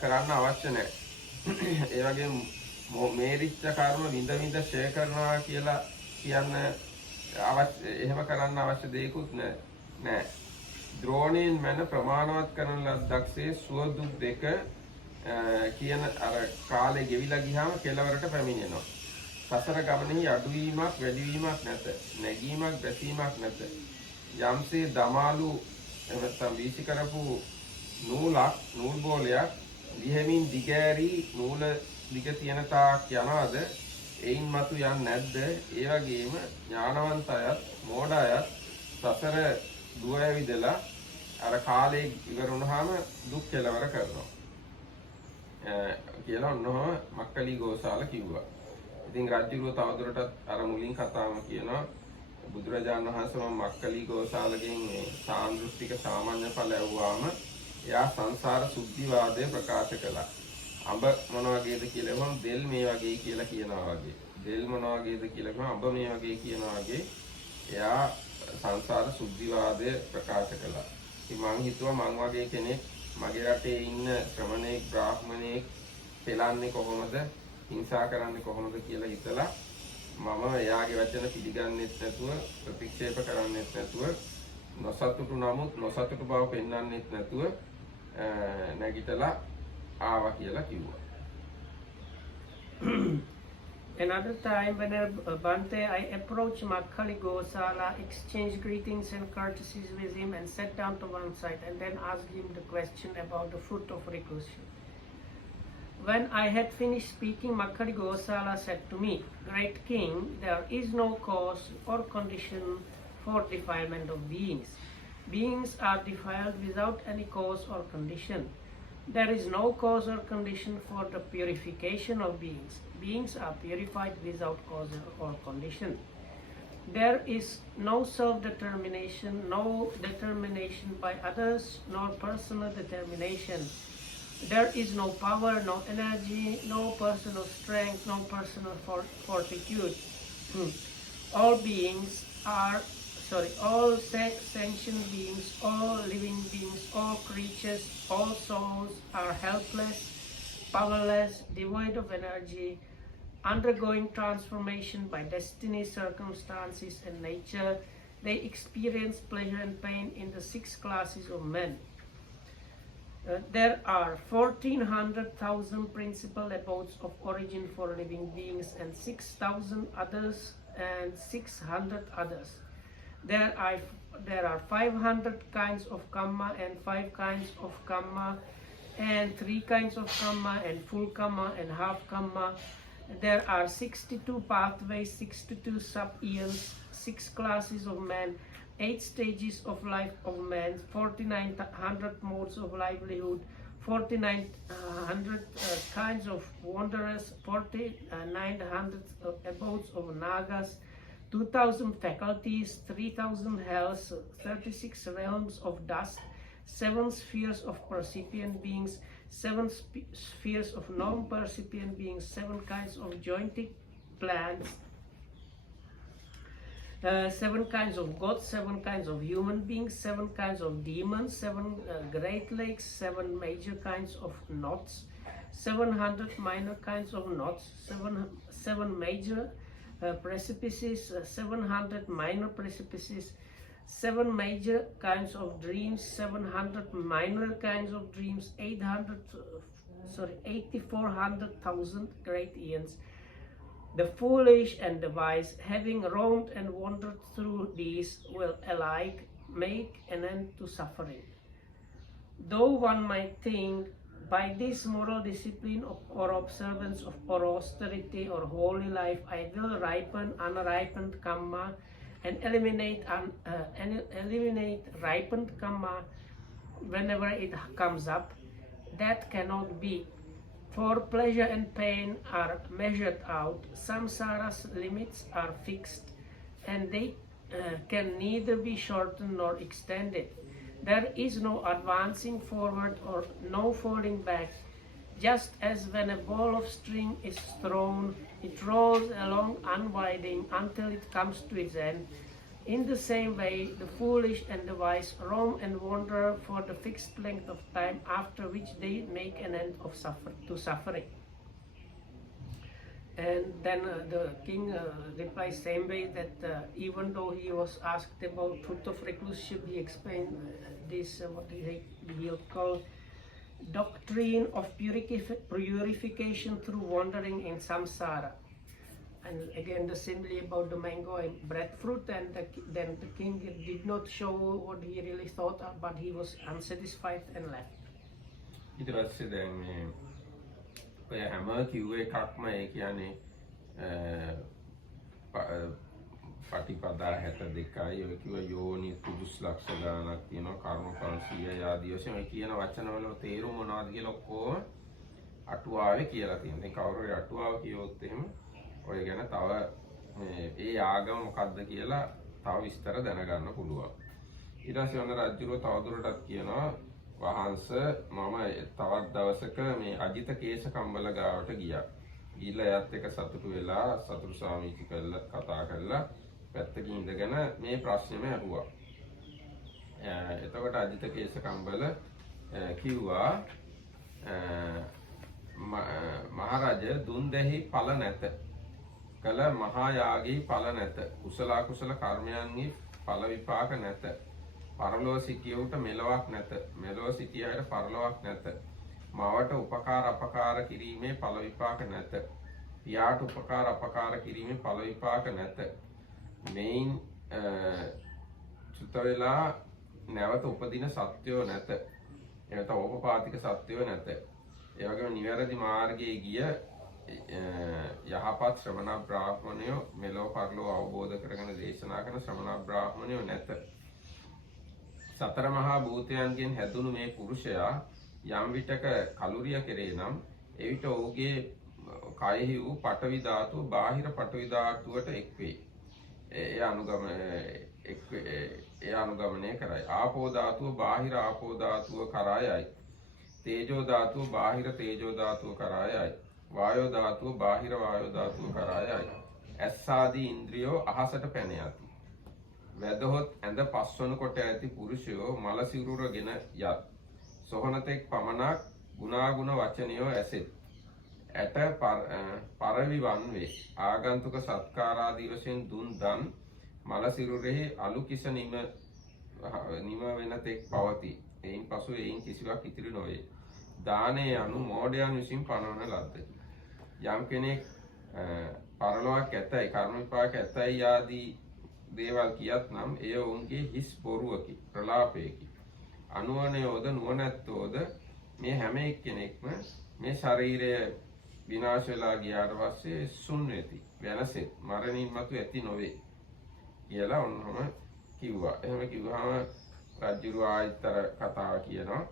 කරන්න අවශ්‍ය නැහැ. ඒ වගේම මේරිච්ච කර්ම විඳ ෂේ කරනවා කියලා කියන්න එහෙම කරන්න අවශ්‍ය දෙයක්වත් නැහැ. ද්‍රෝණයෙන් මන ප්‍රමාණවත් කරන ලද්දක්සේ සුව දුක් දෙක කියන අර කාලේ ගෙවිලා ගියාම කෙලවරට පැමිණෙනවා. සසර ගමනෙහි අඩුවීමක් වැඩිවීමක් නැත. නැගීමක් බැසීමක් නැත. යම්සේ දමාලු නැත්නම් වීසි කරපු නූල් බෝලයක් දිහෙමින් දිගෑරි නූල දිග තියෙන තාක් යනවාද එයින් මතු යන්නේ නැද්ද? ඒ වගේම ඥානවන්ත අයත් මෝඩ අයත් සසර දුව ඇවිදලා අර කාලේ ඉවර වුණාම දුක් කෙලවර කරනවා කියලා ඔන්නෝම මක්කලි ගෝසාල කිව්වා. ඉතින් රජුරුව තවදුරටත් අර මුලින් කතාවම කියනවා බුදුරජාණන් වහන්සේ මක්කලි ගෝසාලගෙන් මේ සාන්දෘෂ්ටික සාමාන්‍ය ඵල ඇව්වාම එයා සංසාර සුද්ධිවාදය ප්‍රකාශ කළා. අඹ මොන වගේද කියලා වහම දෙල් මේ වගේ කියලා කියනවා වගේ. දෙල් මොන වගේද කියලා වහම අඹ මේ වගේ කියනවා වගේ එයා සංසාර සුද්ධිවාදය ප්‍රකාශ කළා. ඉතින් මං හිතුවා මං වගේ කෙනෙක් මගේ රටේ ඉන්න ශ්‍රමණේක් බ්‍රාහ්මණේක් පෙලන්නේ කොහොමද? හිංසා කරන්නේ කොහොමද කියලා හිතලා මම එයාගේ වචන පිළිගන්නෙත් නැතුව ප්‍රතික්ෂේප කරන්නෙත් නැතුව නොසතුටු නමුත් නොසතුටු බව පෙන්වන්නෙත් නැතුව නැගිටලා ආවා කියලා කිව්වා. Another time when Bante, I approached Makkali Gosala, exchanged greetings and courtesies with him and sat down to one side and then asked him the question about the fruit of reclusion. When I had finished speaking, Makkali Gosala said to me, "Great king, there is no cause or condition for defilement of beings. Beings are defiled without any cause or condition. There is no cause or condition for the purification of beings. Beings are purified without cause or condition. There is no self-determination, no determination by others, nor personal determination. There is no power, no energy, no personal strength, no personal fortitude. All beings are, all sentient beings, all living beings, all creatures, all souls are helpless, powerless, devoid of energy, undergoing transformation by destiny, circumstances and nature, they experience pleasure and pain in the 6 classes of men. There are 1,400,000 principal abodes of origin for living beings and 6,000 others and 600 others. There are 500 kinds of karma and 5 kinds of karma and 3 kinds of karma and full karma and half karma. There are 62 pathways, 62 sub-eons, 6 classes of men, 8 stages of life of man, 4,900 modes of livelihood, 4,900 kinds of wanderers, 4,900 abodes of nagas, 2,000 faculties, 3,000 hells, 36 realms of dust, 7 spheres of percipient beings, 7 spheres of non-percipient beings, 7 kinds of jointed plants, 7 kinds of gods, 7 kinds of human beings, 7 kinds of demons, 7 great lakes, 7 major kinds of knots, 700 minor kinds of knots, 7 major precipices, 700 minor precipices, 7 major kinds of dreams, 700 minor kinds of dreams, 8,400,000 great eons. The foolish and the wise, having roamed and wandered through these, will alike make an end to suffering. Though one might think, by this moral discipline or observance of or austerity or holy life, I will ripen unripened karma and eliminate ripened karma whenever it comes up, that cannot be. For pleasure and pain are measured out, samsara's limits are fixed, and they can neither be shortened nor extended. There is no advancing forward or no falling back. Just as when a ball of string is thrown, it rolls along unwinding until it comes to its end. In the same way, the foolish and the wise roam and wander for the fixed length of time, after which they make an end of suffering. And then the king replies same way that even though he was asked about truth of recluseship, he explained this what he'll call doctrine of purification through wandering in samsara. And again the simile about the mango and breadfruit, and then the king did not show what he really thought, but he was unsatisfied and left. ඊට පස්සේ දැන් මේ ඔය හැම කිව්ව එකක්ම ඒ කියන්නේ පටිපදා 72යි ඔය කිව්ව යෝනි කුදුස් ලක්ෂ ගානක් තියෙනවා කර්ම 500 ආදී වශයෙන් ඔය කියන වචනවල තේරුම මොනවද කියලා ඔක්කොම අටුවාවේ කියලා තියෙනවා. ඉතින් කවුරු හරි අටුවාව කියවොත් එහෙම ඔය ගැන තව මේ ඒ ආගම මොකක්ද කියලා තව විස්තර දැනගන්න පුළුවන්. ඊට පස්සේ වුණ රජුරෝ තවදුරටත් කියනවා වහන්ස මම තවත් දවසක මේ අජිත කේශ කම්බල ගාවට ගියා. ගිහිල්ලා එයත් එක්ක සතුටු වෙලා සතුටු ස්වාමීජි කළා කතා කරලා පැත්තකින් ඉඳගෙන මේ ප්‍රශ්නේම අහුවා. එතකොට අජිත කේශ කම්බල කිව්වා මහරජ දුන් දෙහි ඵල නැත. කල මහා යාගී ඵල නැත. කුසල කුසල කර්මයන්හි ඵල විපාක නැත. පරලෝ සිටියුට මෙලොවක් නැත. මෙලොව සිටිය අයට පරලොවක් නැත. මවට උපකාර අපකාර කිරීමේ ඵල විපාක නැත. පියාට උපකාර අපකාර කිරීමේ ඵල විපාක නැත. මේන් චුත වෙලා නැවත උපදින සත්‍යෝ නැත. එනත ඕපපාතික සත්‍යෝ නැත. ඒ වගේම නිවැරදි මාර්ගයේ ගිය යහපත් ශ්‍රමණ බ්‍රාහ්මණයෝ මෙලොව පරලොව අවබෝධ කරගෙන දේශනා කරන ශ්‍රමණ බ්‍රාහ්මණයෝ නැත. සතර මහා භූතයන්ගෙන් හැදුණු මේ පුරුෂයා යම් විටක කලුරිය කෙරේ නම් එවිට ඔහුගේ කයෙහි වූ පඨවි ධාතුව බාහිර පඨවි ධාතුවට එක් වේ. ඒ අනුගමනය කරයි. ආපෝ ධාතුව බාහිර ආපෝ ධාතුව කරා යයි. තේජෝ ධාතුව බාහිර තේජෝ ධාතුව කරා යයි. වායෝ ධාතුව බාහිර වායෝ ධාතුව කරා යයි. ඇස්සාදී ඉන්ද්‍රියෝ අහසට පැන යති. වැදහොත් ඇඳ පස්වන කොට ඇති පුරුෂයෝ මල සිරුරගෙන යත්. සොහනතෙක් පමණක් ගුණාගුණ වචනයෝ ඇසෙත්. ඇට පරවිවන් වේ. ආගන්තුක සත්කාරාදී වශයෙන් දුන් දන් මල සිරුරෙහි අලු කිස නිම වෙන තෙක් පවතී. එයින් පසු එයින් කිසිවක් ඉතිරි නොවේ. දානය යනු මෝඩයන් විසින් පනවන ලද්දකි. යම් කෙනෙක් පරලොවක් ඇතැයි කර්ම විපාක ඇතැයි ආදී දේවල් කියත් නම් එය ඔවුන්ගේ හිස් බොරුවකි, ප්‍රලාපයකි. අනුවණයෝද නුවණැත්තෝද මේ හැම එක්කෙනෙක්ම මේ ශරීරය විනාශ වෙලා ගියාට පස්සේ සුන් වෙති, වෙනසෙත්, මරණින් මතු ඇති නොවේ කියලා ඔන්නම කිව්වා. එහෙම කිව්වහම රජුරු ආයතර කතාව කියනවා.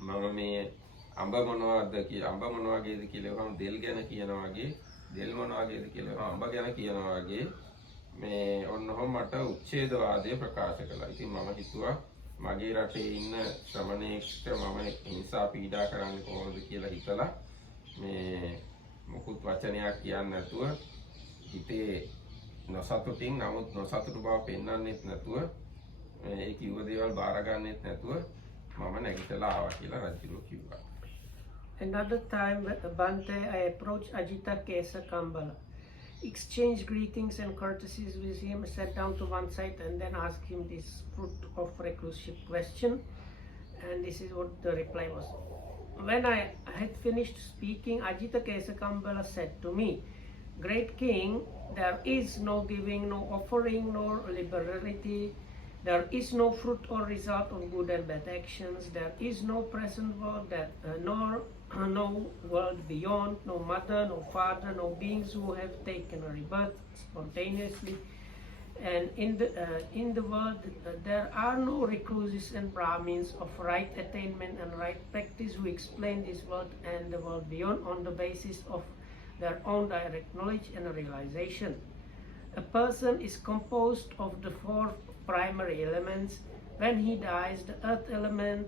මම මේ අඹ මොනවද කියලා, අඹ මොන වගේද කියලා වහම දෙල් ගැන කියනවා වගේ, දෙල් මොන වගේද කියලා අඹ ගැන කියනවා වගේ මේ ඔන්නෝම මට උච්ඡේදවාදය ප්‍රකාශ කළා. ඉතින් මම හිතුවා මගේ රටේ ඉන්න ශ්‍රමණේක්ට මම හිංසා පීඩා කරන්නේ කොහොමද කියලා හිතලා මේ මොකුත් වචනයක් කියන්නේ නැතුව හිතේ නොසතුටින්, නමුත් නොසතුටු බව පෙන්වන්නෙත් නැතුව ඒ කිව්ව දේවල් බාරගන්නෙත් නැතුව මම නැගිටලා ආවා කියලා රජුරෝ කිව්වා. Another time, Bante, I approached Ajita Kesa Kambala, exchanged greetings and courtesies with him, sat down to one side and then asked him this fruit of recluseship question. And this is what the reply was. When I had finished speaking, Ajita Kesa Kambala said to me, "Great king, there is no giving, no offering, nor liberality. There is no fruit or result of good and bad actions. There is no present world, nor no world beyond, no mother, no father, no beings who have taken a rebirth spontaneously. And in the world, there are no recluses and Brahmins of right attainment and right practice who explain this world and the world beyond on the basis of their own direct knowledge and realization. A person is composed of the four primary elements. When he dies, the earth element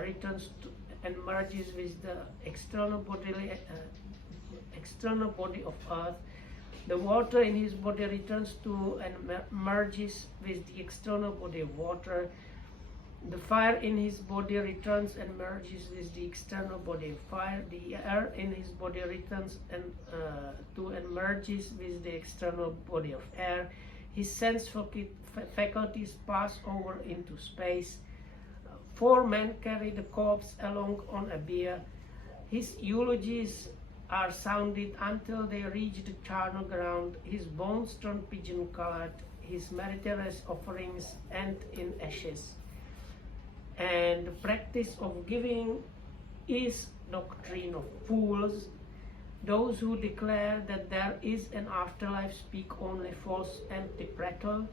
returns to and merges with the external body of earth. The water in his body returns to and merges with the external body of water. The fire in his body returns and merges with the external body of fire. The air in his body returns to and merges with the external body of air. His sense faculties pass over into space. 4 men carry the corpse along on a bier. His eulogies are sounded until they reach the charnel ground. His bones turn pigeon-colored. His meritorious offerings end in ashes. And the practice of giving is doctrine of fools. Those who declare that there is an afterlife speak only false, empty prattle.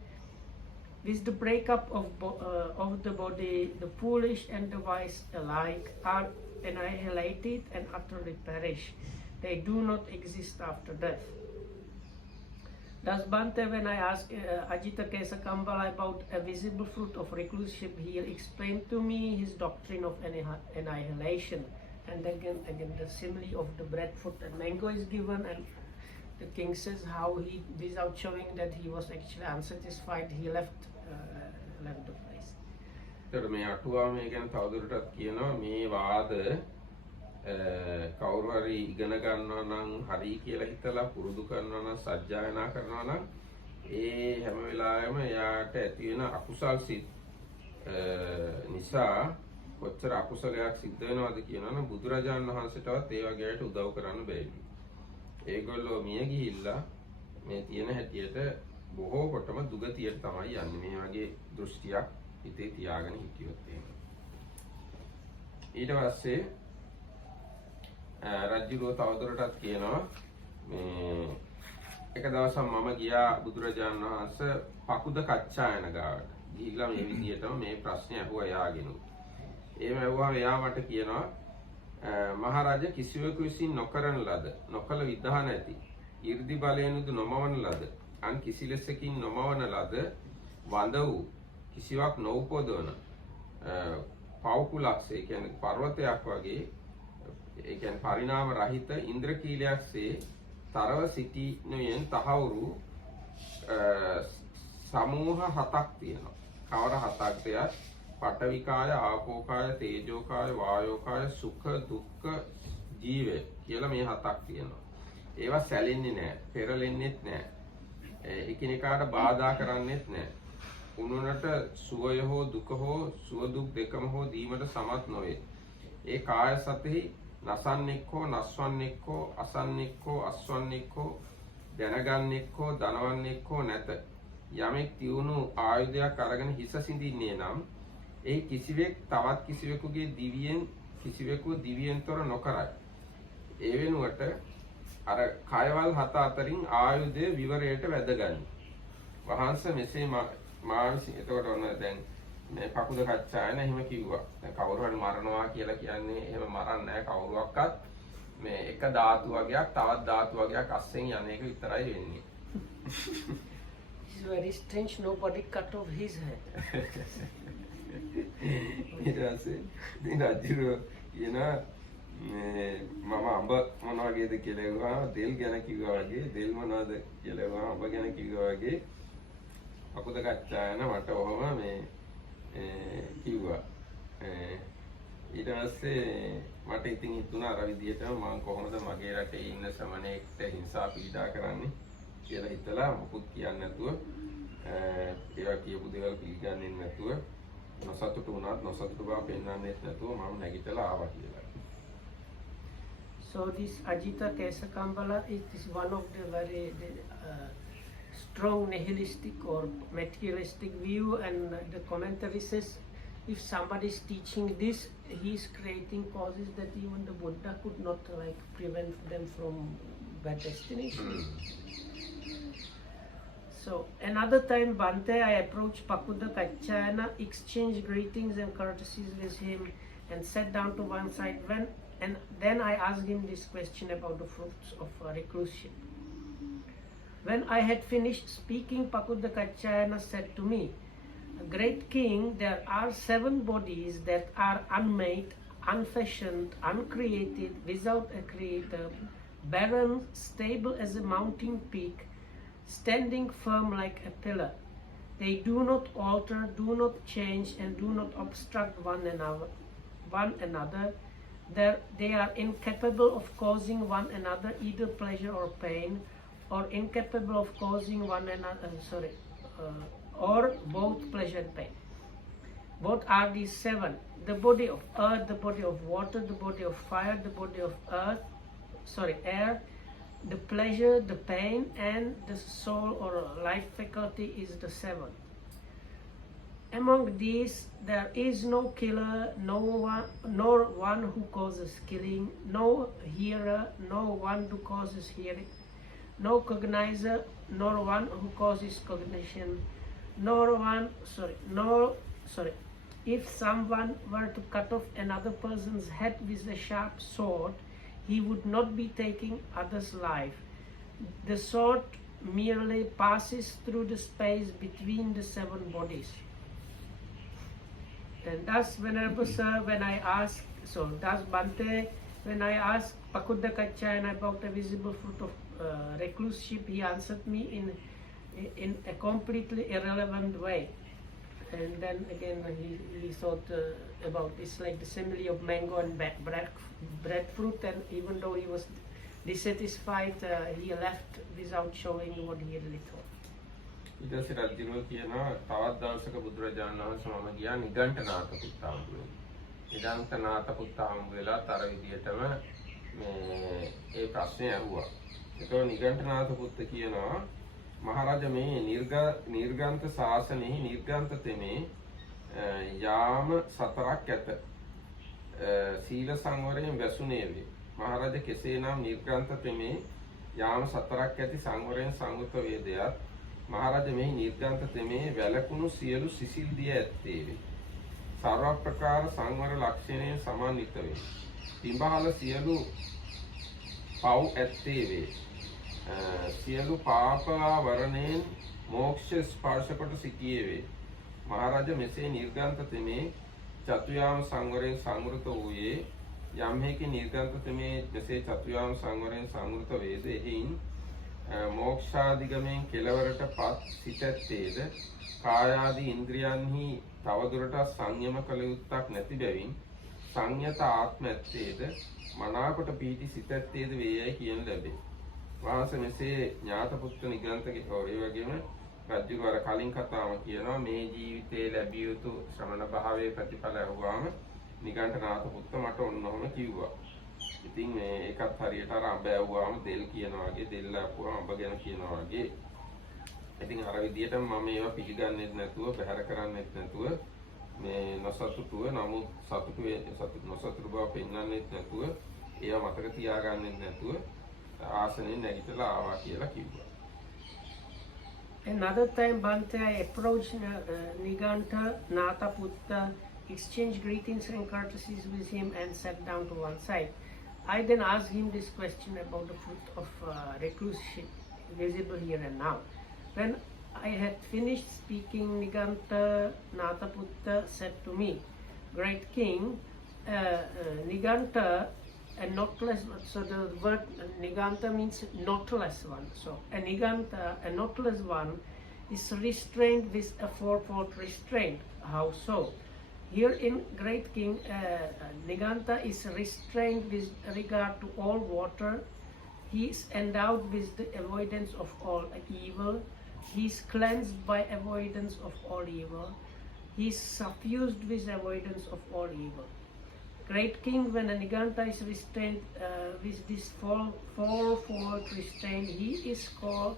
With the breakup of the body, the foolish and the wise alike are annihilated and utterly perish. They do not exist after death. Thus, Bante, when I asked Ajita Kesa Kambala about a visible fruit of recluseship, he explained to me his doctrine of annihilation. And again the simile of the breadfruit and mango is given, and the king says how he, without showing that he was actually unsatisfied, he left the place. ඒතර මේ අටුවා මේ ගැන තවදුරටත් කියනවා මේ වාද කවුරු හරි ඉගෙන ගන්නවා නම් හරි කියලා හිතලා පුරුදු කරනවා නම් සජ්ජායනා කරනවා නම් ඒ හැම වෙලාවෙම එයාට ඇති වෙන අකුසල් සිත් නිසා කොච්චර අකුසලයක් සිද්ධ වෙනවද කියනවා නම් බුදුරජාණන් වහන්සේටවත් ඒ වගේ අයට උදව් කරන්න බැහැ. ඒගොල්ලෝ මිය ගිහිල්ලා මේ තියෙන හැටියට බොහෝ කොටම දුගතියට තමයි යන්නේ. මේ වගේ දෘෂ්ටියක් හිතේ තියාගෙන හිටියොත් එහෙම. ඊට පස්සේ රජුරෝ තවදුරටත් කියනවා මේ එක දවසක් මම ගියා බුදුරජාණන් වහන්සේ පකුද කච්චායන ගාවට. ගිහිල්ලා මේ විදියටම මේ ප්‍රශ්නේ අහුවා යාගෙන. එහෙම ඇහුවාම එයා මට කියනවා මහරජා කිසිවෙකු විසින් නොකරන ලද, නොකල විධාන ඇති, 이르දි බලයෙන්ුදු නොමවන ලද, අන් කිසි ලෙසකින් නොමවන ලද, වඳ වූ කිසිවක් නොඋපදවන පවුකුලක්සේ කියන්නේ පර්වතයක් වගේ, ඒ කියන්නේ පරිණාම රහිත ඉන්ද්‍රකීලයක්සේ තරව සිටිනුයෙන් තහවුරු සමූහ 7ක් තියෙනවා. කවර 7ක්ද? පඨවිකාය, ආපෝකාය, තේජෝකාය, වායෝකාය, සුඛ දුක්ඛ ජීව කියලා මේ 7ක් තියෙනවා. ඒවා සැලෙන්නේ නැහැ, පෙරලෙන්නේත් නැහැ. එකිනෙකාට බාධා කරන්නේත් නැහැ. උනුනට සුවය හෝ දුක හෝ සුව දුක් දෙකම හෝ දීමට සමත් නොවේ. ඒ කාය සතෙහි නසන්නෙක් හෝ නස්වන්නෙක් හෝ අසන්නෙක් හෝ අස්වන්නෙක් හෝ දැනගන්නෙක් හෝ දනවන්නෙක් හෝ නැත. යමෙක් තියුණු ආයුධයක් අරගෙන හිස සිඳින්නේ නම් ඒ කිසිවෙක් තවත් කිසිවෙකුගේ කිසිවෙකු දිවියෙන් තොර නොකරයි. ඒ වෙනුවට අර කයවල් 7 අතරින් ආයුධය විවරයට වැදගනි. වහන්සේ මෙසේ මානසික එතකොට ඔන්න දැන් මේ පකුද කච්චායන එහෙම කිව්වා. දැන් කවුරු හරි මරනවා කියලා කියන්නේ එහෙම මරන්නේ නැහැ කවුරුවක්වත්. මේ එක ධාතු වර්ගයක් තවත් ධාතු වර්ගයක් අස්සෙන් යන එක විතරයි වෙන්නේ. It's very strange. Nobody cut off his head. ඊට පස්සේ ඉතින් රජුරෝ කියන මම අඹ මොන වගේද කියලා ඇහුවා. දෙල් ගැන කිව්වා වගේ දෙල් මොනවද කියලා ඇහුවා. අඹ ගැන කිව්වා වගේ පකුද කච්චායන මට ඔහම මේ කිව්වා. ඊට පස්සේ මට ඉතින් හිතුණා අර විදිහටම මම කොහොමද මගේ රටේ ඉන්න සමනයෙක්ට හිංසා පීඩා කරන්නේ කියලා හිතලා මොකුත් කියන්නේ නැතුව ඒවා කියපු දේවල් පිළිගන්නේ නැතුව නොසතුටු වුණාත් නොසතුටු බව පෙන්වන්නෙත් නැතුව මම නැගිටලා ආවා කියලා. So this Ajita Kesakambala is one of the very strong nihilistic or materialistic view, and the commentary says if somebody is teaching this, he is creating causes that even the Buddha could not prevent them from bad destination. So another time Bante, I approached Pakuda Kachayana, exchanged greetings and courtesies with him and sat down to one side and then I asked him this question about the fruits of recluseship. When I had finished speaking, Pakuda Kachayana said to me, "Great king, there are 7 bodies that are unmade, unfashioned, uncreated, without a creator, barren, stable as a mountain peak, standing firm like a pillar. They do not alter, do not change, and do not obstruct one another. They are incapable of causing one another either pleasure or pain, or incapable of causing one another, or both pleasure and pain. What are these 7? The body of earth, the body of water, the body of fire, the body of air, the pleasure, the pain, and the soul or life faculty is the 7th. Among these, there is no killer, nor one who causes killing, no hearer, no one who causes hearing, no cognizer, nor one who causes cognition, if someone were to cut off another person's head with a sharp sword, he would not be taking others' life. The sword merely passes through the space between the 7 bodies." And thus, Venerable Sir, when I asked Pakuda Kachayana about the visible fruit of recluseship, he answered me in a completely irrelevant way. And then again he thought about it's like the simile of mango and breadfruit, and even though he was dissatisfied, he left without showing what he really thought. ඊට පස්සේ රජුරෝ කියනවා තවත් දවසක බුදුරජාණන් වහන්සේ මම ගියා නිගණ්ඨනාථ පුත්තාඹුවේ. නිගණ්ඨනාථ පුත්තාඹු වෙලාත් අර විදියටම මේ ඒ ප්‍රශ්නේ අහුවා. ඒතකොට නිගණ්ඨනාථ පුත්ත කියනවා මහරජ මේ නිර්ගන්ත ශාසනයේ නිර්ගන්ත තෙමේ යාම 4ක් ඇත. සීල සංවරයෙන් වැසුනේ වේ. මහරජ කෙසේනම් නිර්ගන්ත තෙමේ යාම 4ක් ඇති සංවරයෙන් සංවෘත වේදයක් මහරජ මේ නිර්ගන්ත තෙමේ වැලකුණු සියලු සිසිල් දිය ඇත්තේ වේ. සර්ව ප්‍රකාර සංවර ලක්ෂණයෙන් සමන්විත වේ. පිඹහල සියලු පව් ඇත්තේ වේ. සියලු පාපා වරණයෙන් මෝක්ෂ ස්පර්ශ කොට සිටියේ වේ. මහරජ මෙසේ නිර්ගන්ත තෙමේ චතුයාම සංවරයෙන් සංවෘත වූයේ යම් හේකි නිර්ගන්ත තෙමේ මෙසේ චතුයාම සංවරයෙන් සංවෘත වේද එහින් මෝක්ෂාදිගමෙන් කෙලවරට පත් සිතැත්තේද කායාදී ඉන්ද්‍රියන්හි තවදුරටත් සංයම කළ යුත්තක් නැති බැවින් සංයත ආත්ම ඇත්තේද මනාකොට පීති සිතැත්තේද වේයයි කියන ලැබේ. වාස මෙසේ ඥාත පුත්‍ර නිගන්තගේ ඒ වගේම රජු අර කලින් කතාව කියනවා මේ ජීවිතේ ලැබිය යුතු ශ්‍රමණ භාවයේ ප්‍රතිඵල ලැබුවාම නිගන්ට නාත පුත්‍ර මට ඔන්නෝම කිව්වා. ඉතින් මේ ඒකත් හරියට අර අඹ ඇව්වාම දෙල් කියනවා වගේ දෙල් ලැබුවා අඹ ගැන කියනවා වගේ. ඉතින් අර විදියට මම ඒවා පිළිගන්නෙත් නැතුව බැහැර කරන්නෙත් නැතුව මේ නොසතුටුව නමුත් සතුටු නොසතුටු බව පෙන්වන්නෙත් නැතුව ඒවා මතක තියාගන්නෙත් නැතුව ආසනෙන් නැගිටලා ආවා කියලා කිව්වා. Another time Bante I approached Niganta Nataputta, exchanged greetings and courtesies with him and sat down to one side. I then asked him this question about the fruit of recluseship visible here and now. When I had finished speaking, Niganta Nataputta said to me, "Great king, Niganta, a knotless one." So the word Niganta means knotless one. So a Niganta, a knotless one, is restrained with a fourfold restraint. How so? Here in Great King, Niganta is restrained with regard to all water. He is endowed with the avoidance of all evil. He is cleansed by avoidance of all evil. He is suffused with avoidance of all evil. Great king, when a Niganta is restrained with this fourfold restraint, he is called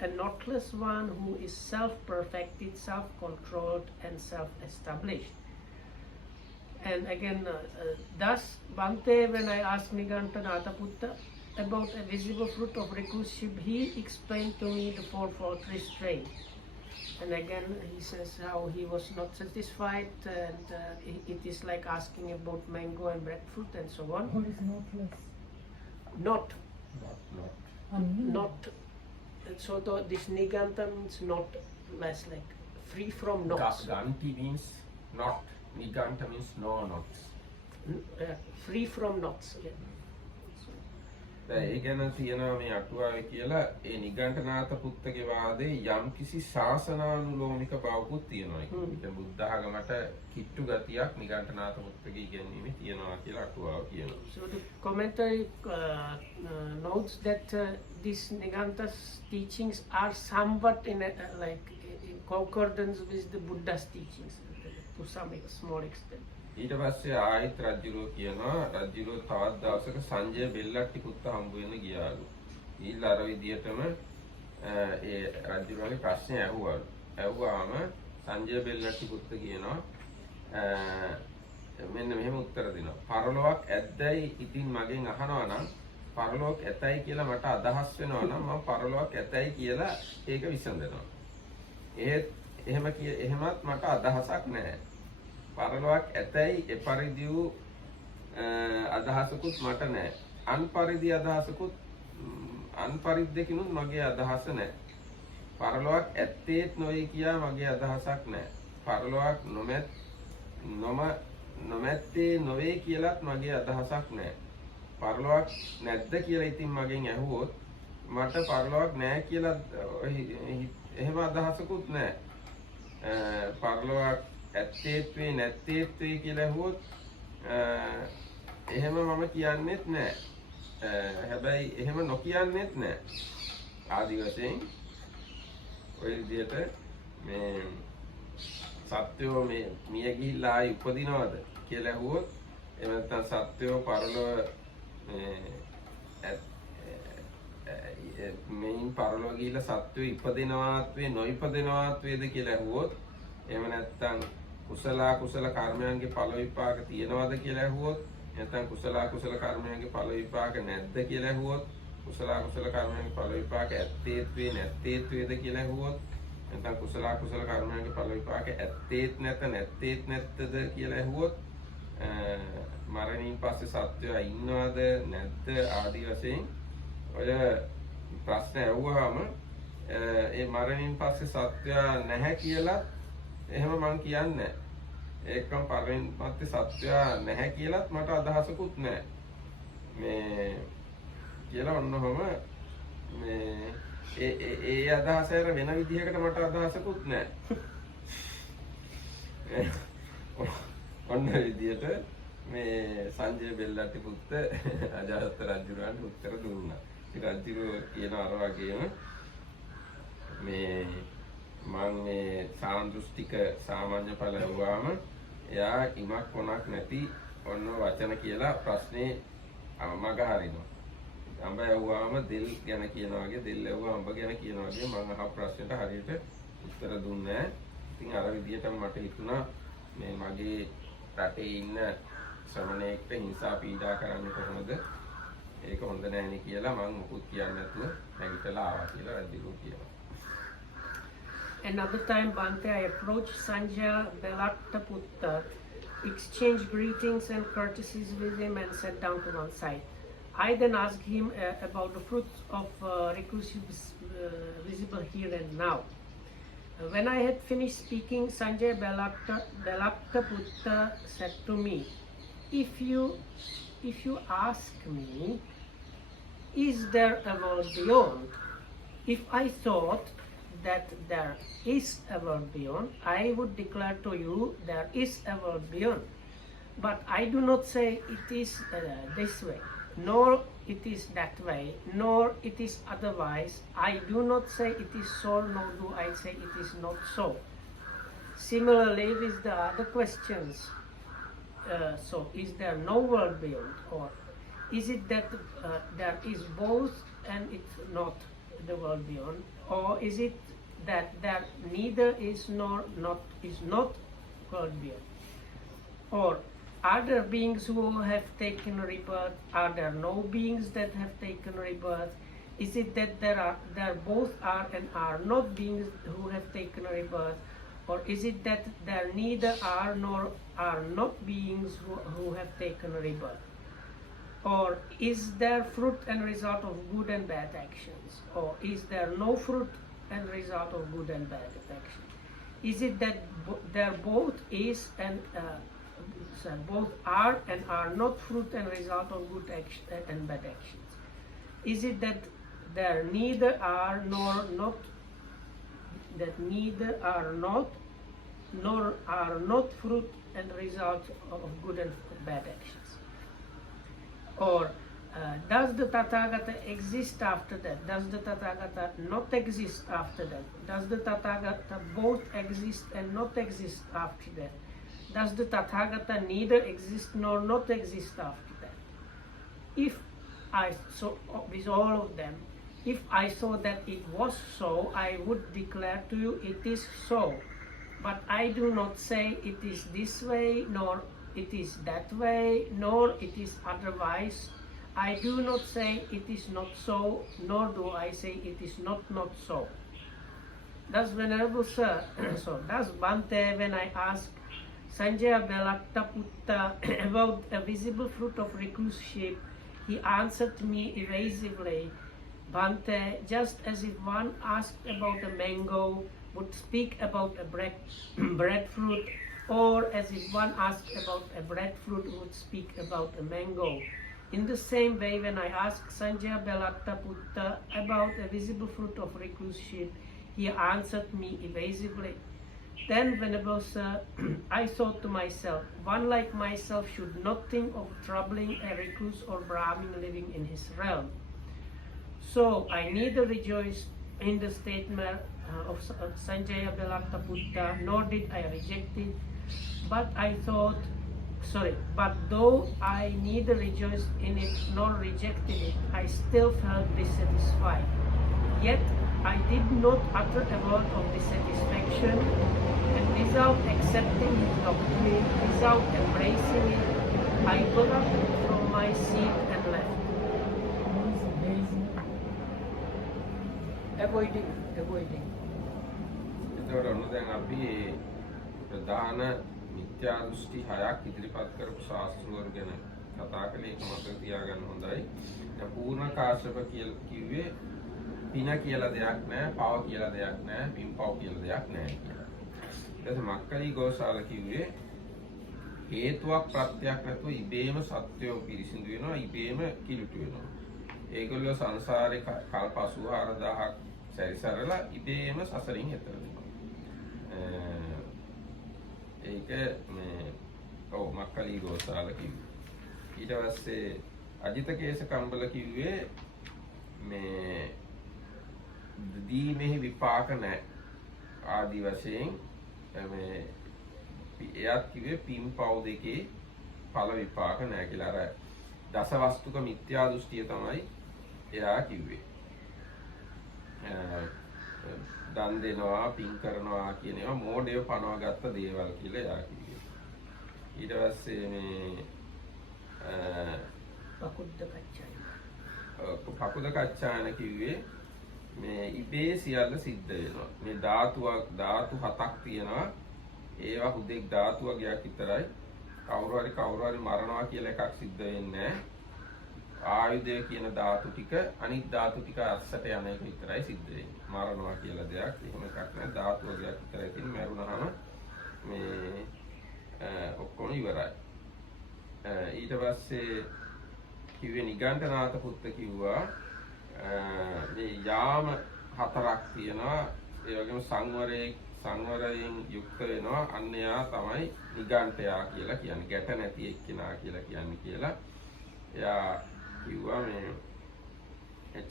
a knotless one who is self-perfected, self-controlled and self-established. And again, thus Bante, when I asked Niganta Nataputta about a visible fruit of recluseship, he explained to me the fourfold restraint. And again, he says how he was not satisfied, and it is like asking about mango and breadfruit and so on. What is knotless? Not. Unknown. Not. So this Niganta means not less, like free from knots. Ganti means not. Niganta means no knots. Free from knots. Yeah. ඒ ගැන තියෙනවා මේ අටුවාවේ කියලා ඒ නිගණ්ඨනාත පුත්තගේ වාදේ යම් කිසි ශාසනානුලෝමික බවකුත් තියෙනවා. ඒ කියන්නේ බුද්ධ ආගමට කිට්ටු ගතියක් නිගණ්ඨනාත පුත්තගේ ඉගැන්වීමේ තියෙනවා කියලා අටුවාව කියනවා. So the commentary notes that these Niganta's teachings are somewhat in concordance with the Buddha's teachings to some small extent. ඊට පස්සේ ආයිත් රජුරෝ කියනවා රජුරෝ තවත් දවසක සංජය බෙල්ලට්ටි පුත්ත හම්බ වෙන්න ගියාලු. ඊළඟ අර විදියටම ඒ රජුරෝගේ ප්‍රශ්නේ ඇහුවාලු. ඇහුවාම සංජය බෙල්ලට්ටි පුත්ත කියනවා මෙන්න මෙහෙම උත්තර දෙනවා. පරලොවක් ඇද්දයි ඉතින් මගෙන් අහනවා නම් පරලොවක් ඇතයි කියලා මට අදහස් වෙනවා නම් මම පරලොවක් ඇතයි කියලා ඒක විසඳනවා. එහෙත් එහෙමත් මට අදහසක් නැහැ. පරලොවක් ඇතයි එපරිදි වූ අදහසකුත් මට නැහැ. අන්පරිදි අදහසකුත් අන්පරිද්දකිනුත් මගේ අදහස නැහැ. පරලොවක් ඇත්තේත් නොවේ කියා මගේ අදහසක් නැහැ. පරලොවක් නොමැත්තේ නොවේ කියලාත් මගේ අදහසක් නැහැ. පරලොවක් නැද්ද කියලා ඉතින් මගෙන් ඇහුවොත් මට පරලොවක් නැහැ කියලා එහෙම අදහසකුත් නැහැ. පරලොවක් ඇත්තේත් වේ නැත්තේත් වේ කියලා ඇහුවොත් එහෙම මම කියන්නෙත් නැහැ. හැබැයි එහෙම නොකියන්නෙත් නැහැ. ආදි වශයෙන් ඔය විදිහට මේ සත්‍යෝ මේ මිය ගිහිල්ලා ආයි උපදිනවද කියලා ඇහුවොත් එහෙම නැත්නම් සත්‍යෝ පරලොව මේන් පරලොව ගිහිල්ලා සත්‍යෝ ඉපදිනවාත් වේ නොඉපදිනවාත් වේද කියලා ඇහුවොත් එහෙම නැත්නම් කුසල කර්මයන්ගේ ඵල විපාක තියෙනවද කියලා ඇහුවොත් නැත්නම් කුසල කර්මයන්ගේ ඵල විපාක නැද්ද කියලා ඇහුවොත් කුසල කර්මයන්ගේ ඵල විපාක ඇත්තේත් වේ නැත්තේත් වේද කියලා ඇහුවොත් නැත්නම් කුසල කර්මයන්ගේ ඵල විපාක ඇත්තේත් නැත්තේත් නැත්තද කියලා ඇහුවොත් මරණින් පස්සේ සත්‍යය ඉන්නවද නැද්ද ආදී වශයෙන් ඔය ප්‍රශ්න ඇහුවාම ඒ මරණින් පස්සේ සත්‍යය නැහැ කියලා එහෙම මං කියන්නේ ඒකම පරෙන් පස්සේ සත්‍යය නැහැ කියලාත් මට අදහසකුත් නැහැ මේ කියලා ඔන්නෝම මේ ඒ අදහස ඇර වෙන විදිහකට මට අදහසකුත් නැහැ ඔන්න විදිහට මේ සංජය බෙල්ලට්ටි පුත්ත අජාසත් රජුරන්ට උත්තර දුන්නා. රජුගේ කියන අර වගේම මේ මම මේ සාන්දෘෂ්ටික සාමාන්‍ය ඵල ලැබුවාම එයා ඉමක් කොනක් නැති ඔන්න වචන කියලා ප්‍රශ්නේ මග හරිනවා. අඹ ඇහුවාම දෙල් ගැන කියනවා වගේ දෙල් ඇහුවා අඹ ගැන කියනවා වගේ මම අහ ප්‍රශ්නෙට හරියට උත්තර දුන්නේ නැහැ. ඉතින් අර විදිහටම මට හිතුණා මේ මගේ රටේ ඉන්න ශ්‍රමණයෙක්ට හිංසා පීඩා කරන්නේ කොහොමද? ඒක හොඳ නැහැනේ කියලා මම මුකුත් කියන්නේ නැතුව නැගිටලා ආවා කියලා රජු කියනවා. Another time, Bante, I approached Sanjaya Belattaputta, exchanged greetings and courtesies with him, and sat down to one side. I then asked him about the fruits of reclusive visible here and now. When I had finished speaking, Sanjaya Belattaputta said to me, if you ask me, is there a world beyond? If I thought that there is a world beyond, I would declare to you there is a world beyond. But I do not say it is this way, nor it is that way, nor it is otherwise. I do not say it is so, nor do I say it is not so. Similarly with the other questions, so is there no world beyond, or is it that there is both and it's not the world beyond, or is it that there neither is nor not is not world beyond? Or are there beings who have taken rebirth? Are there no beings that have taken rebirth? Is it that there both are and are not beings who have taken rebirth? Or is it that there neither are nor are not beings who have taken rebirth? Or is there fruit and result of good and bad actions? Or is there no fruit and result of good and bad action? Is it that there both is and both are and are not fruit and result of good action and bad actions? Is it that there neither are nor not, that neither are not nor are not fruit and result of good and bad actions? Or does the Tathagata exist after that? Does the Tathagata not exist after that? Does the Tathagata both exist and not exist after that? Does the Tathagata neither exist nor not exist after that? If I saw with all of them, if I saw that it was so, I would declare to you it is so. But I do not say it is this way, nor it is that way, nor it is otherwise. I do not say it is not so, nor do I say it is not so. Thus, Venerable Sir, so thus Bante, when I asked Sanjaya Belattaputta about a visible fruit of recluseship, he answered me evasively, Bante, just as if one asked about a mango would speak about a breadfruit, or as if one asked about a breadfruit would speak about a mango. In the same way, when I asked Sanjaya Belattaputta about a visible fruit of recluseship, he answered me evasively. Then, Venerable Sir, I thought to myself, one like myself should not think of troubling a recluse or Brahmin living in his realm. So I neither rejoiced in the statement of Sanjaya Belattaputta, nor did I reject it, but though I neither rejoiced in it nor rejected it, I still felt dissatisfied. Yet I did not utter a word of dissatisfaction, and without accepting his doctrine, without embracing it, I got up from my seat and left. Avoiding. එතකොට ඔන්න දැන් අපි ප්‍රධාන මිත්‍යා දෘෂ්ටි හයක් ඉදිරිපත් කරපු ශාස්ත්‍රවරු ගැන කතා කළේ. ඒක මතක තියාගන්න හොඳයි. දැන් පූර්ණ කාශ්‍යප කිව්වේ පින කියලා දෙයක් නැහැ, පව කියලා දෙයක් නැහැ, පින්පව් කියලා දෙයක් නැහැ කියලා. ඊට මක්කලි ගෝසාල කිව්වේ හේතුවක් ප්‍රත්‍යක් නැතුව ඉබේම සත්‍යෝ පිරිසිදු වෙනවා, ඉබේම කිලුටු වෙනවා. ඒගොල්ලෝ සංසාරේ කල්ප 84000ක් සැරිසරලා ඉබේම සසරින් එතර වෙනවා. ඒක මේ මක්කලි ගෝසාල කිව්වේ. ඊට පස්සේ අජිත කේස කම්බල කිව්වේ මේ දීමෙහි විපාක නැහැ ආදි වශයෙන් මේ එයාත් කිව්වේ පින් පව් දෙකේ ඵල විපාක නැහැ කියලා. අර දසවස්තුක මිත්‍යා දෘෂ්ටිය තමයි එයා කිව්වේ. දන් දෙනවා පින් කරනවා කියන ඒවා මෝඩය පනවා ගත්ත දේවල් කියලා එයා කිව්වේ. ඊට පස්සේ මේ පකුද කච්චායන කිව්වේ මේ ඉබේ සියල්ල සිද්ධ වෙනවා. මේ ධාතු 7ක් තියෙනවා. ඒවා හුදෙක් ධාතු වර්ගයක් විතරයි. කවුරු හරි මරනවා කියලා එකක් සිද්ධ වෙන්නේ නැහැ. ආයුධය කියන ධාතු ටික අනිත් ධාතු ටික අස්සට යන එක විතරයි සිද්ධ වෙන්නේ. මරනවා කියලා දෙයක් එහෙම එකක් නැහැ. ධාතු වර්ගයක් විතරයි තියෙන්නේ. මරුණාම මේ ඔක්කොම ඉවරයි. ඊට පස්සේ කිව්වේ නිගණ්ඨනාත පුත්ත කිව්වා මේ යාම 4ක් තියෙනවා. ඒ වගේම සංවරයෙන් යුක්ත වෙනවා. අන්‍යයා තමයි නිගණ්ඨයා කියලා කියන්නේ. ගැට නැති එක්කිනා කියලා කියන්නේ කියලා. එයා කිව්වා මේ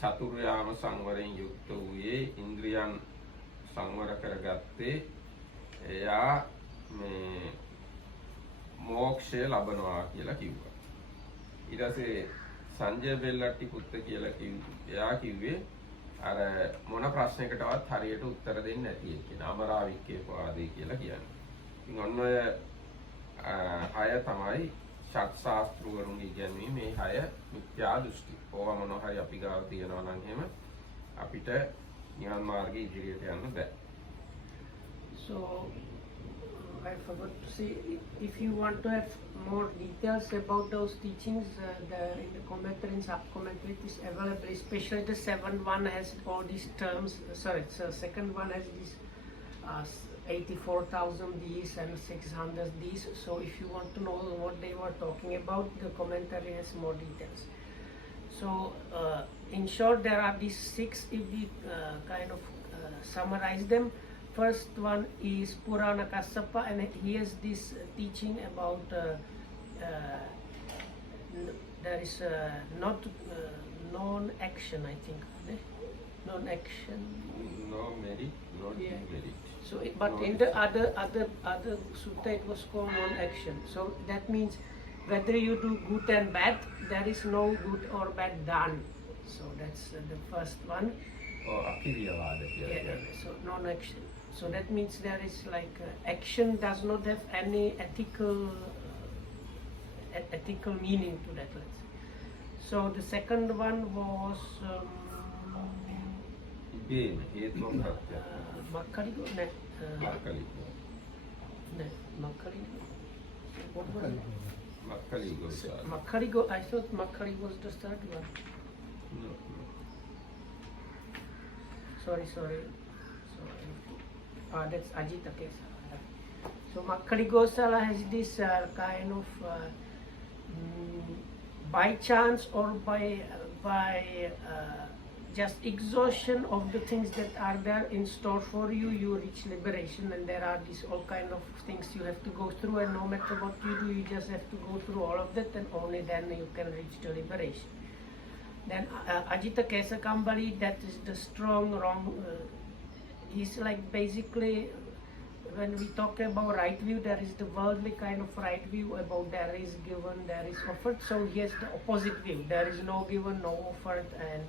චතුර්යාම සංවරයෙන් යුක්ත වූයේ ඉන්ද්‍රියන් සංවර කරගත්තේ එයා මේ මෝක්ෂය ලබනවා කියලා කිව්වා. ඊට පස්සේ සංජය බෙල්ලට්ටි පුත්ත කියලා එයා කිව්වේ අර මොන ප්‍රශ්නයකටවත් හරියට උත්තර දෙන්නේ නැති එක්කෙන අමරාවික්කේ පාදේ කියලා කියන්නේ. ඉතින් ඔන්න ඔය 6 තමයි ෂට් ශාස්ත්‍රවරුන්ගේ කියන්නේ මේ 6 මිත්‍යා දෘෂ්ටි. ඕවා මොන හරි අපි ගාව තියනවා නම් එහෙම අපිට නිවන් මාර්ගයේ ඉදිරියට යන්න බෑ. So I forgot to say, if you want to have more details about those teachings, in the commentary and sub-commentary it is available, especially the 7th one has all these terms, so second one has these 84,000 Ds and 600 Ds, so if you want to know what they were talking about, the commentary has more details. So in short, there are these 6, if we kind of summarize them. First one is Purana Kassapa, and he has this teaching about there is not non-action, I think, non-action. No merit, no demerit. So, but in the other sutta it was called non-action. So that means whether you do good and bad, there is no good or bad done. So that's the first one. Oh, Akiriyavada. Yeah. So non-action. So that means there is like action does not have any ethical meaning to that. Let's say. So the second one was Makkaligo. What was it? Makkaligo. I thought Makkaligo was the third one. No. Sorry. That's Ajita Kesala. So Makkali Gosala has this kind of by chance or by just exhaustion of the things that are there in store for you, you reach liberation, and there are these all kind of things you have to go through, and no matter what you do, you just have to go through all of that, and only then you can reach the liberation. Then Ajita Kesakambali, that is the strong, wrong. He's like basically, when we talk about right view, there is the worldly kind of right view about there is given, there is offered. So he has the opposite view. There is no given, no offered, and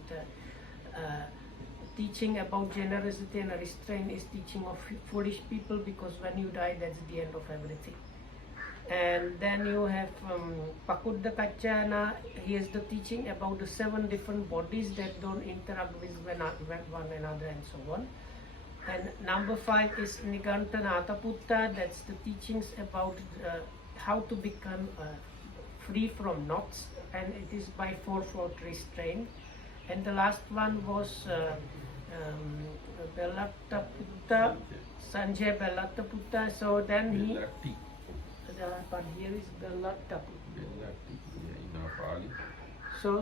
teaching about generosity and restraint is teaching of foolish people, because when you die, that's the end of everything. And then you have Pakudda Kachana, he has the teaching about the 7 different bodies that don't interact with one another and so on. And number 5 is Niganthanatha Putta, that's the teachings about how to become free from knots, and it is by 4-fold restraint. And the last one was Bellatta Putta, Sanjay Bellatta Putta. So then he, but here is Bellatta Putta.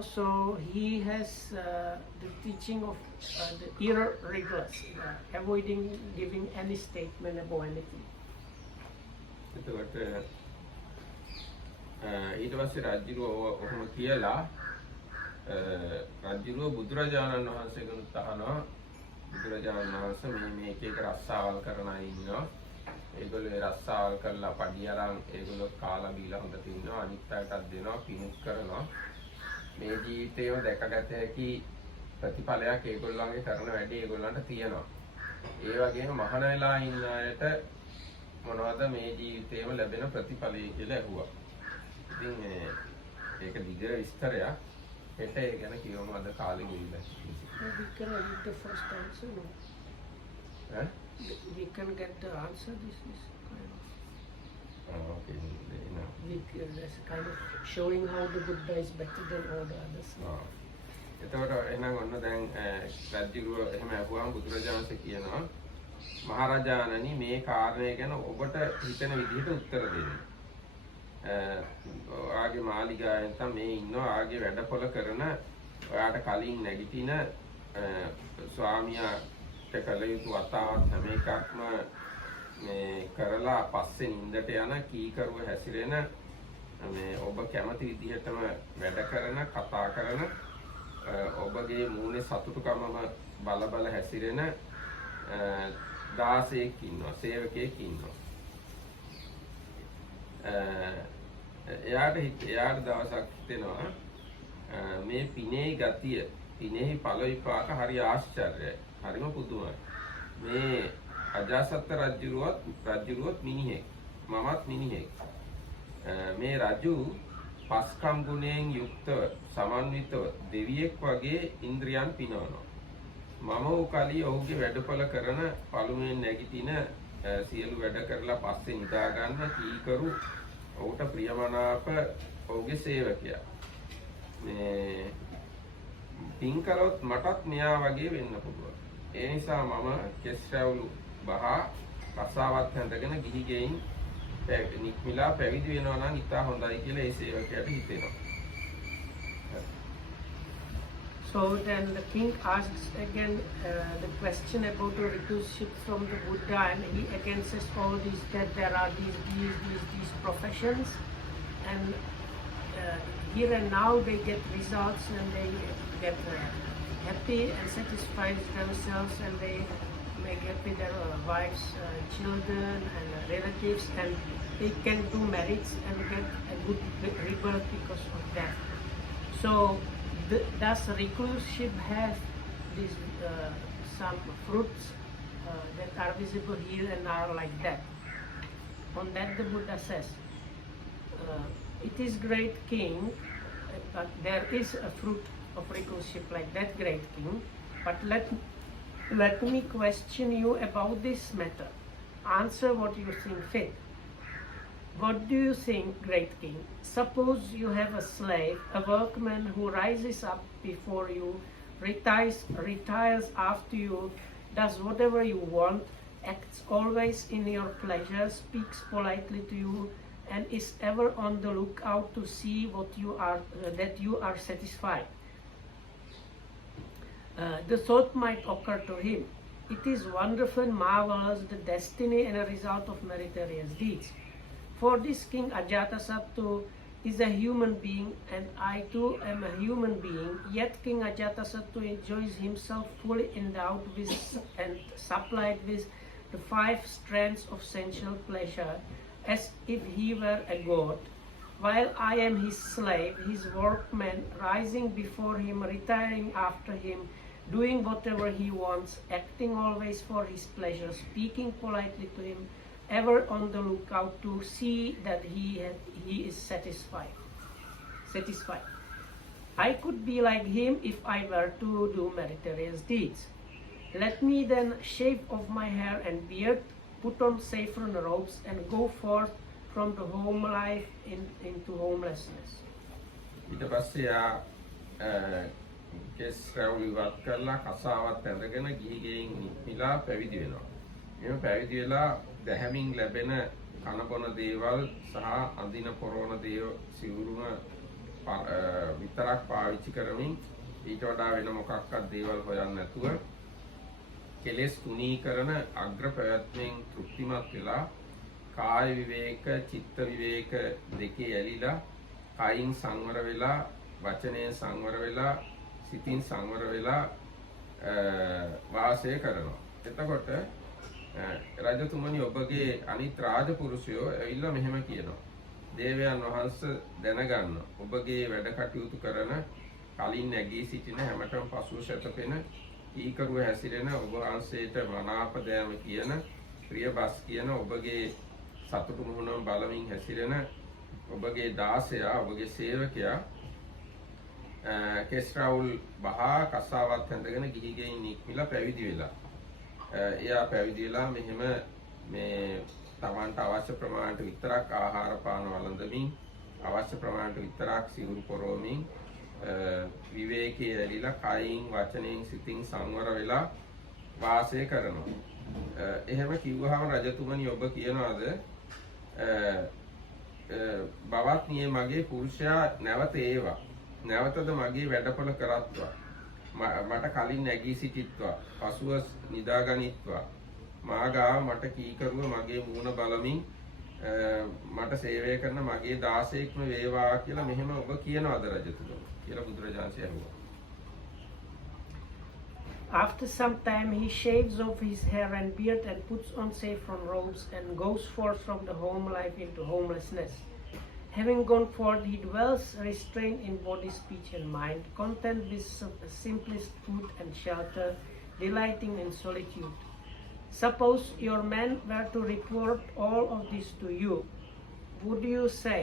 So he has the teaching of the irregulars, avoiding giving any statement about anything. ඊට පස්සේ රාජ්‍යරුව ඔහොම කියලා රජුව බුදුරජාණන් වහන්සේගෙනුත් අහනවා බුදුරජාණන් වහන්සේ මේ එක එක රස්සාවල් කරන අය ඉන්නවා. ඒගොල්ලෝ රස්සාවල් කරලා පඩි අරන් ඒගොල්ලෝ කාලා බීලා හොඳට ඉන්නවා. අනිත් අයටත් දෙනවා, පිණුත් කරනවා. මේ ජීවිතේම දැකගත හැකි ප්‍රතිඵලයක් ඒගොල්ලන්ගේ කරන වැඩේ ඒගොල්ලන්ට තියෙනවා. ඒ වගේම මහාන වෙලා ඉන්න අයට මොනවද මේ ජීවිතේම ලැබෙන ප්‍රතිඵලය කියලා ඇහුවා. ඉතින් ඒක දිග විස්තරයක්. හෙට ඒ ගැන කියවම අද කාලේ ගිහිල්ලා. We can read the first answer, no? ඈ? We can get the answer. This is kind of. Okay. That's kind of showing how the Buddha is better than all the others. එතකොට එහෙනම් ඔන්න දැන් රජුව එහෙම අහුවාම බුදුරජාණන්සේ කියනවා මහරජාණනි මේ කාරණය ගැන ඔබට හිතෙන විදිහට උත්තර දෙන්න. ඔයාගේ මාලිගාවෙන් තමයි මේ ඉන්නවා ආගේ වැඩපොළ කරන ඔයාට කලින් නැගිටින ස්වාමියාට කළ යුතු වතාවත් හැම එකක්ම මේ කරලා පස්සේ නිින්දට යන කීකරුව හැසිරෙන මේ ඔබ කැමති විදිහටම වැඩ කරන කතා කරන ඔබගේ මූණේ සතුටුකමම බල හැසිරෙන 16ක් ඉන්නවා සේවකයෙක් ඉන්නවා. එයාට දවසක් හිතෙනවා මේ පිනේ ගතිය පිනෙහි ඵල විපාක හරි ආශ්චර්යයි. හරිම පුදුමයි. මේ අජාසත් රජුරුවත් මිනිහෙක් මමත් මිනිහෙක්. මේ රජු පස්කම් ගුණයෙන් යුක්තව සමන්විතව දෙවියෙක් වගේ ඉන්ද්‍රියන් පිනවනවා. මම උකලී ඔහුගේ වැඩපොළ කරන පළුමෙන් නැගිටින සියලු වැඩ කරලා පස්සේ නිදා ගන්න කීකරු ඔහුට ප්‍රියමනාප ඔහුගේ සේවකයා. මේ පින් කළොත් මටත් මෙයා වගේ වෙන්න පුළුවන්. ඒ නිසා මම කෙස් රැවුළු බහා රසාවත් හැඳගෙන ගිහි ගෙයින් නික්මිලා පැවිදි වෙනවා නම් ඉතා හොඳයි කියලා ඒ සේවකයාට හිතෙනවා. So then the king asks again the question about the recluseship from the Buddha, and he again says all these that there are these professions, and here and now they get results and they get happy and satisfied themselves, and they make happy their wives, children, and relatives, and they can do marriage and get a good rebirth because of that. So does recluseship have these some fruits that are visible here and are like that? On that the Buddha says, it is great king, but there is a fruit of recluseship like that great king, but let me question you about this matter. Answer what you think fit. What do you think, great king? Suppose you have a slave, a workman who rises up before you, retires after you, does whatever you want, acts always in your pleasure, speaks politely to you, and is ever on the lookout to see that you are satisfied. The thought might occur to him, it is wonderful, marvelous, the destiny and a result of meritorious deeds. For this king Ajatasattu is a human being, and I too am a human being, yet King Ajatasattu enjoys himself fully endowed with and supplied with the 5 strands of sensual pleasure, as if he were a god, while I am his slave, his workman, rising before him, retiring after him, doing whatever he wants, acting always for his pleasure, speaking politely to him, ever on the lookout to see that he is satisfied. I could be like him if I were to do meritorious deeds. Let me then shave off my hair and beard, put on saffron robes, and go forth from the home life into homelessness. ඊට පස්සේ කෙස් රැවුළු ඉවත් කරලා කසාවත් ඇඳගෙන ගිහි ගෙයින් නික්මිලා පැවිදි වෙනවා. එහෙම පැවිදි වෙලා දැහැමින් ලැබෙන කන බොන දේවල් සහ අඳින පොරවන දේව සිවුරුම විතරක් පාවිච්චි කරමින් ඊට වඩා වෙන මොකක්වත් දේවල් හොයන්නේ නැතුව කෙලෙස් තුනී කරන අග්‍ර ප්‍රයත්නෙන් තෘප්තිමත් වෙලා කාය විවේක චිත්ත විවේක දෙකේ ඇලිලා කයින් සංවර වෙලා වචනයෙන් සංවර වෙලා සිතින් සංවර වෙලා වාසය කරනවා. එතකොට රජතුමනි ඔබගේ අනිත් රාජපුරුෂයෝ ඇවිල්ලා මෙහෙම කියනවා. දේවයන් වහන්සේ දැනගන්න ඔබගේ වැඩ කටයුතු කරන කලින් නැගී සිටින හැමතෙම පසුව සැතපෙන ඊකරුව හැසිරෙන ඔබ වහන්සේට මනාප දෑම කියන ප්‍රියබස් කියන ඔබගේ සතුටු මුහුණම බලමින් හැසිරෙන ඔබගේ දාසයා ඔබගේ සේවකයා කෙස්රාවුල් බහා කසාවත් හැඳගෙන ගිහි ගෙයින් නික්මිලා පැවිදි වෙලා එයා පැවිදි වෙලා මෙහෙම මේ තමන්ට අවශ්‍ය ප්‍රමාණයට විතරක් ආහාර පාන වළඳමින් අවශ්‍ය ප්‍රමාණයට විතරක් සිවුරු පොරවමින් විවේකයේ ඇලිලා කයින් වචනයෙන් සිතින් සංවර වෙලා වාසය කරනවා. එහෙම කිව්වහම රජතුමනි ඔබ කියනවාද බවත්නියේ මගේ පුරුෂයා නැවත ඒවා නැවතද මගේ වැඩපොළ කරත්වා මට කලින් නැගී සිටිත්වා පසුව නිදාගනිත්වා මාගාව මට කීකරුව මගේ මූණ බලමින් මට සේවය කරන මගේ දාසයෙක්ම වේවා කියලා මෙහෙම ඔබ කියනවාද රජතුමනි කියලා බුදුරජාණන් ඇහුවා. After some time, he shaves off his hair and beard and puts on saffron robes and goes forth from the home life into homelessness. Having gone forth, he dwells restrained in body, speech, and mind, content with simplest food and shelter, delighting in solitude. Suppose your man were to report all of this to you. Would you say,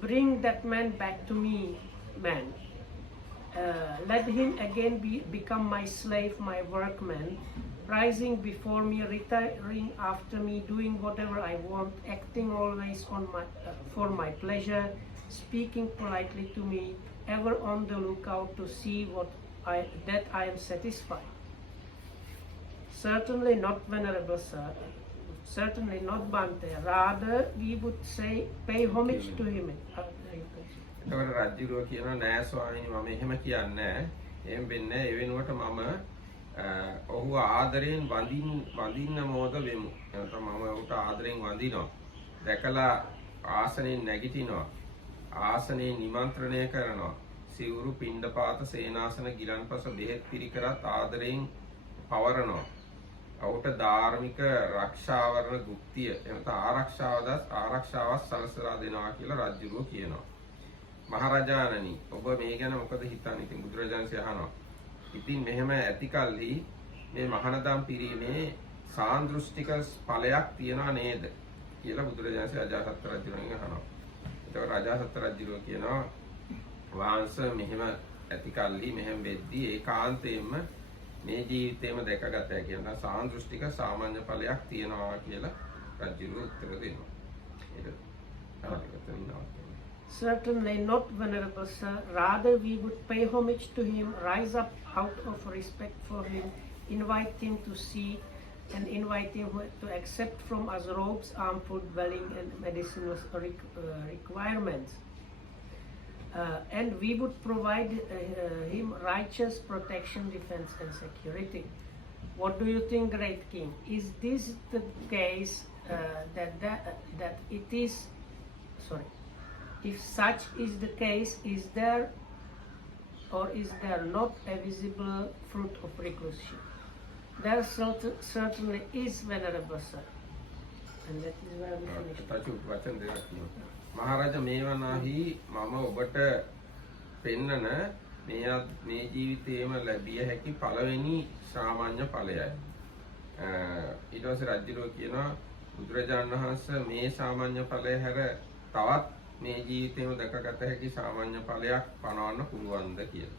"Bring that man back to me, man. Let him again become my slave, my workman, rising before me, retiring after me, doing whatever I want, acting always for my pleasure, speaking politely to me, ever on the lookout to see that I am satisfied?" Certainly not, venerable sir. Certainly not, Bante. Rather, we would say, pay homage to him. එතකොට රජුරෝ කියනවා නෑ ස්වාමීනි මම එහෙම කියන්නේ නෑ. එහෙම වෙන්නේ ඒ වෙනුවට මම ඔහු ආදරයෙන් වඳින්න මොද වෙමු. එතකොට මම ඔහුට ආදරයෙන් වඳිනවා. දැකලා ආසනෙන් නැගිටිනවා. ආසනෙන් නිමන්ත්‍රණය කරනවා. සිවුරු පිණ්ඩපාත සේනාසන ගිලන්පස බෙහෙත් පිරිකරත් ආදරයෙන් පවරනවා. ඔහුට ධාර්මික රක්ෂාවරණ ගුක්තිය එතන ආරක්ෂාවක් සලසලා දෙනවා කියලා රජුරෝ කියනවා. මහරජාණනි ඔබ මේ ගැන මොකද හිතන්නේ? ඉතින් බුදුරජාණන්සේ අහනවා. ඉතින් මෙහෙම ඇති කල්හි මේ මහානදම් පිරීමේ සාන්දෘෂ්ටික ඵලයක් තියනවා නේද කියලා බුදුරජාණන්සේ අජාසත් රජුගෙන් අහනවා. ඒතකොට අජාසත් රජුෝ කියනවා වහන්සේ මෙහෙම ඇති කල්හි මෙහෙම වෙද්දී ඒකාන්තයෙන්ම මේ ජීවිතේම දැකගත හැකි වෙන සාන්දෘෂ්ටික සාමාන්‍ය ඵලයක් තියනවා කියලා රජුෝ උත්තර දෙනවා. ඒක තමයි. Certainly not, venerable sir. Rather, we would pay homage to him, rise up out of respect for him, invite him to see, and invite him to accept from us robes, armful dwelling, and medicinal requirements. And we would provide him righteous protection, defense, and security. What do you think, great king? Is this the case that it is? Sorry. If such is the case, is there or is there not a visible fruit of recluseship? There certainly is, venerable sir. And that is where we finish. මහරජා මේවනාහි මම ඔබට පෙන්නන මේ ජීවිතයේම ලැබිය හැකි පළවෙනි සාමාන්‍ය ඵලයයි. ඊට පස්සේ රජුරෝ කියනවා බුදුරජාණන් වහන්සේ මේ සාමාන්‍ය ඵලය හැර තවත් මේ ජීවිතේම දැකගත හැකි සාමාන්‍ය ඵලයක් පනවන්න පුළුවන්ද කියලා.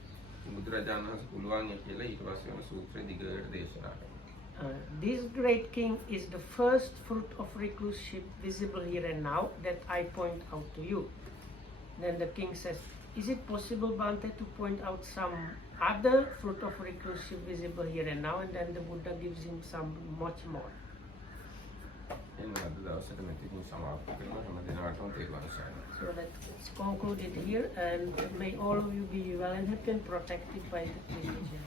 බුදුරජාණන් වහන්සේ පුළුවන් කියලා ඊට පස්සේ වෙන සූත්‍රය දිගට දේශනා කරනවා. This great king is the first fruit of recluseship visible here and now that I point out to you. Then the king says, "Is it possible, Bante, to point out some other fruit of recluseship visible here and now?" And then the Buddha gives him some much more. So let's conclude it here, and may all of you be well and happy and protected by the religion.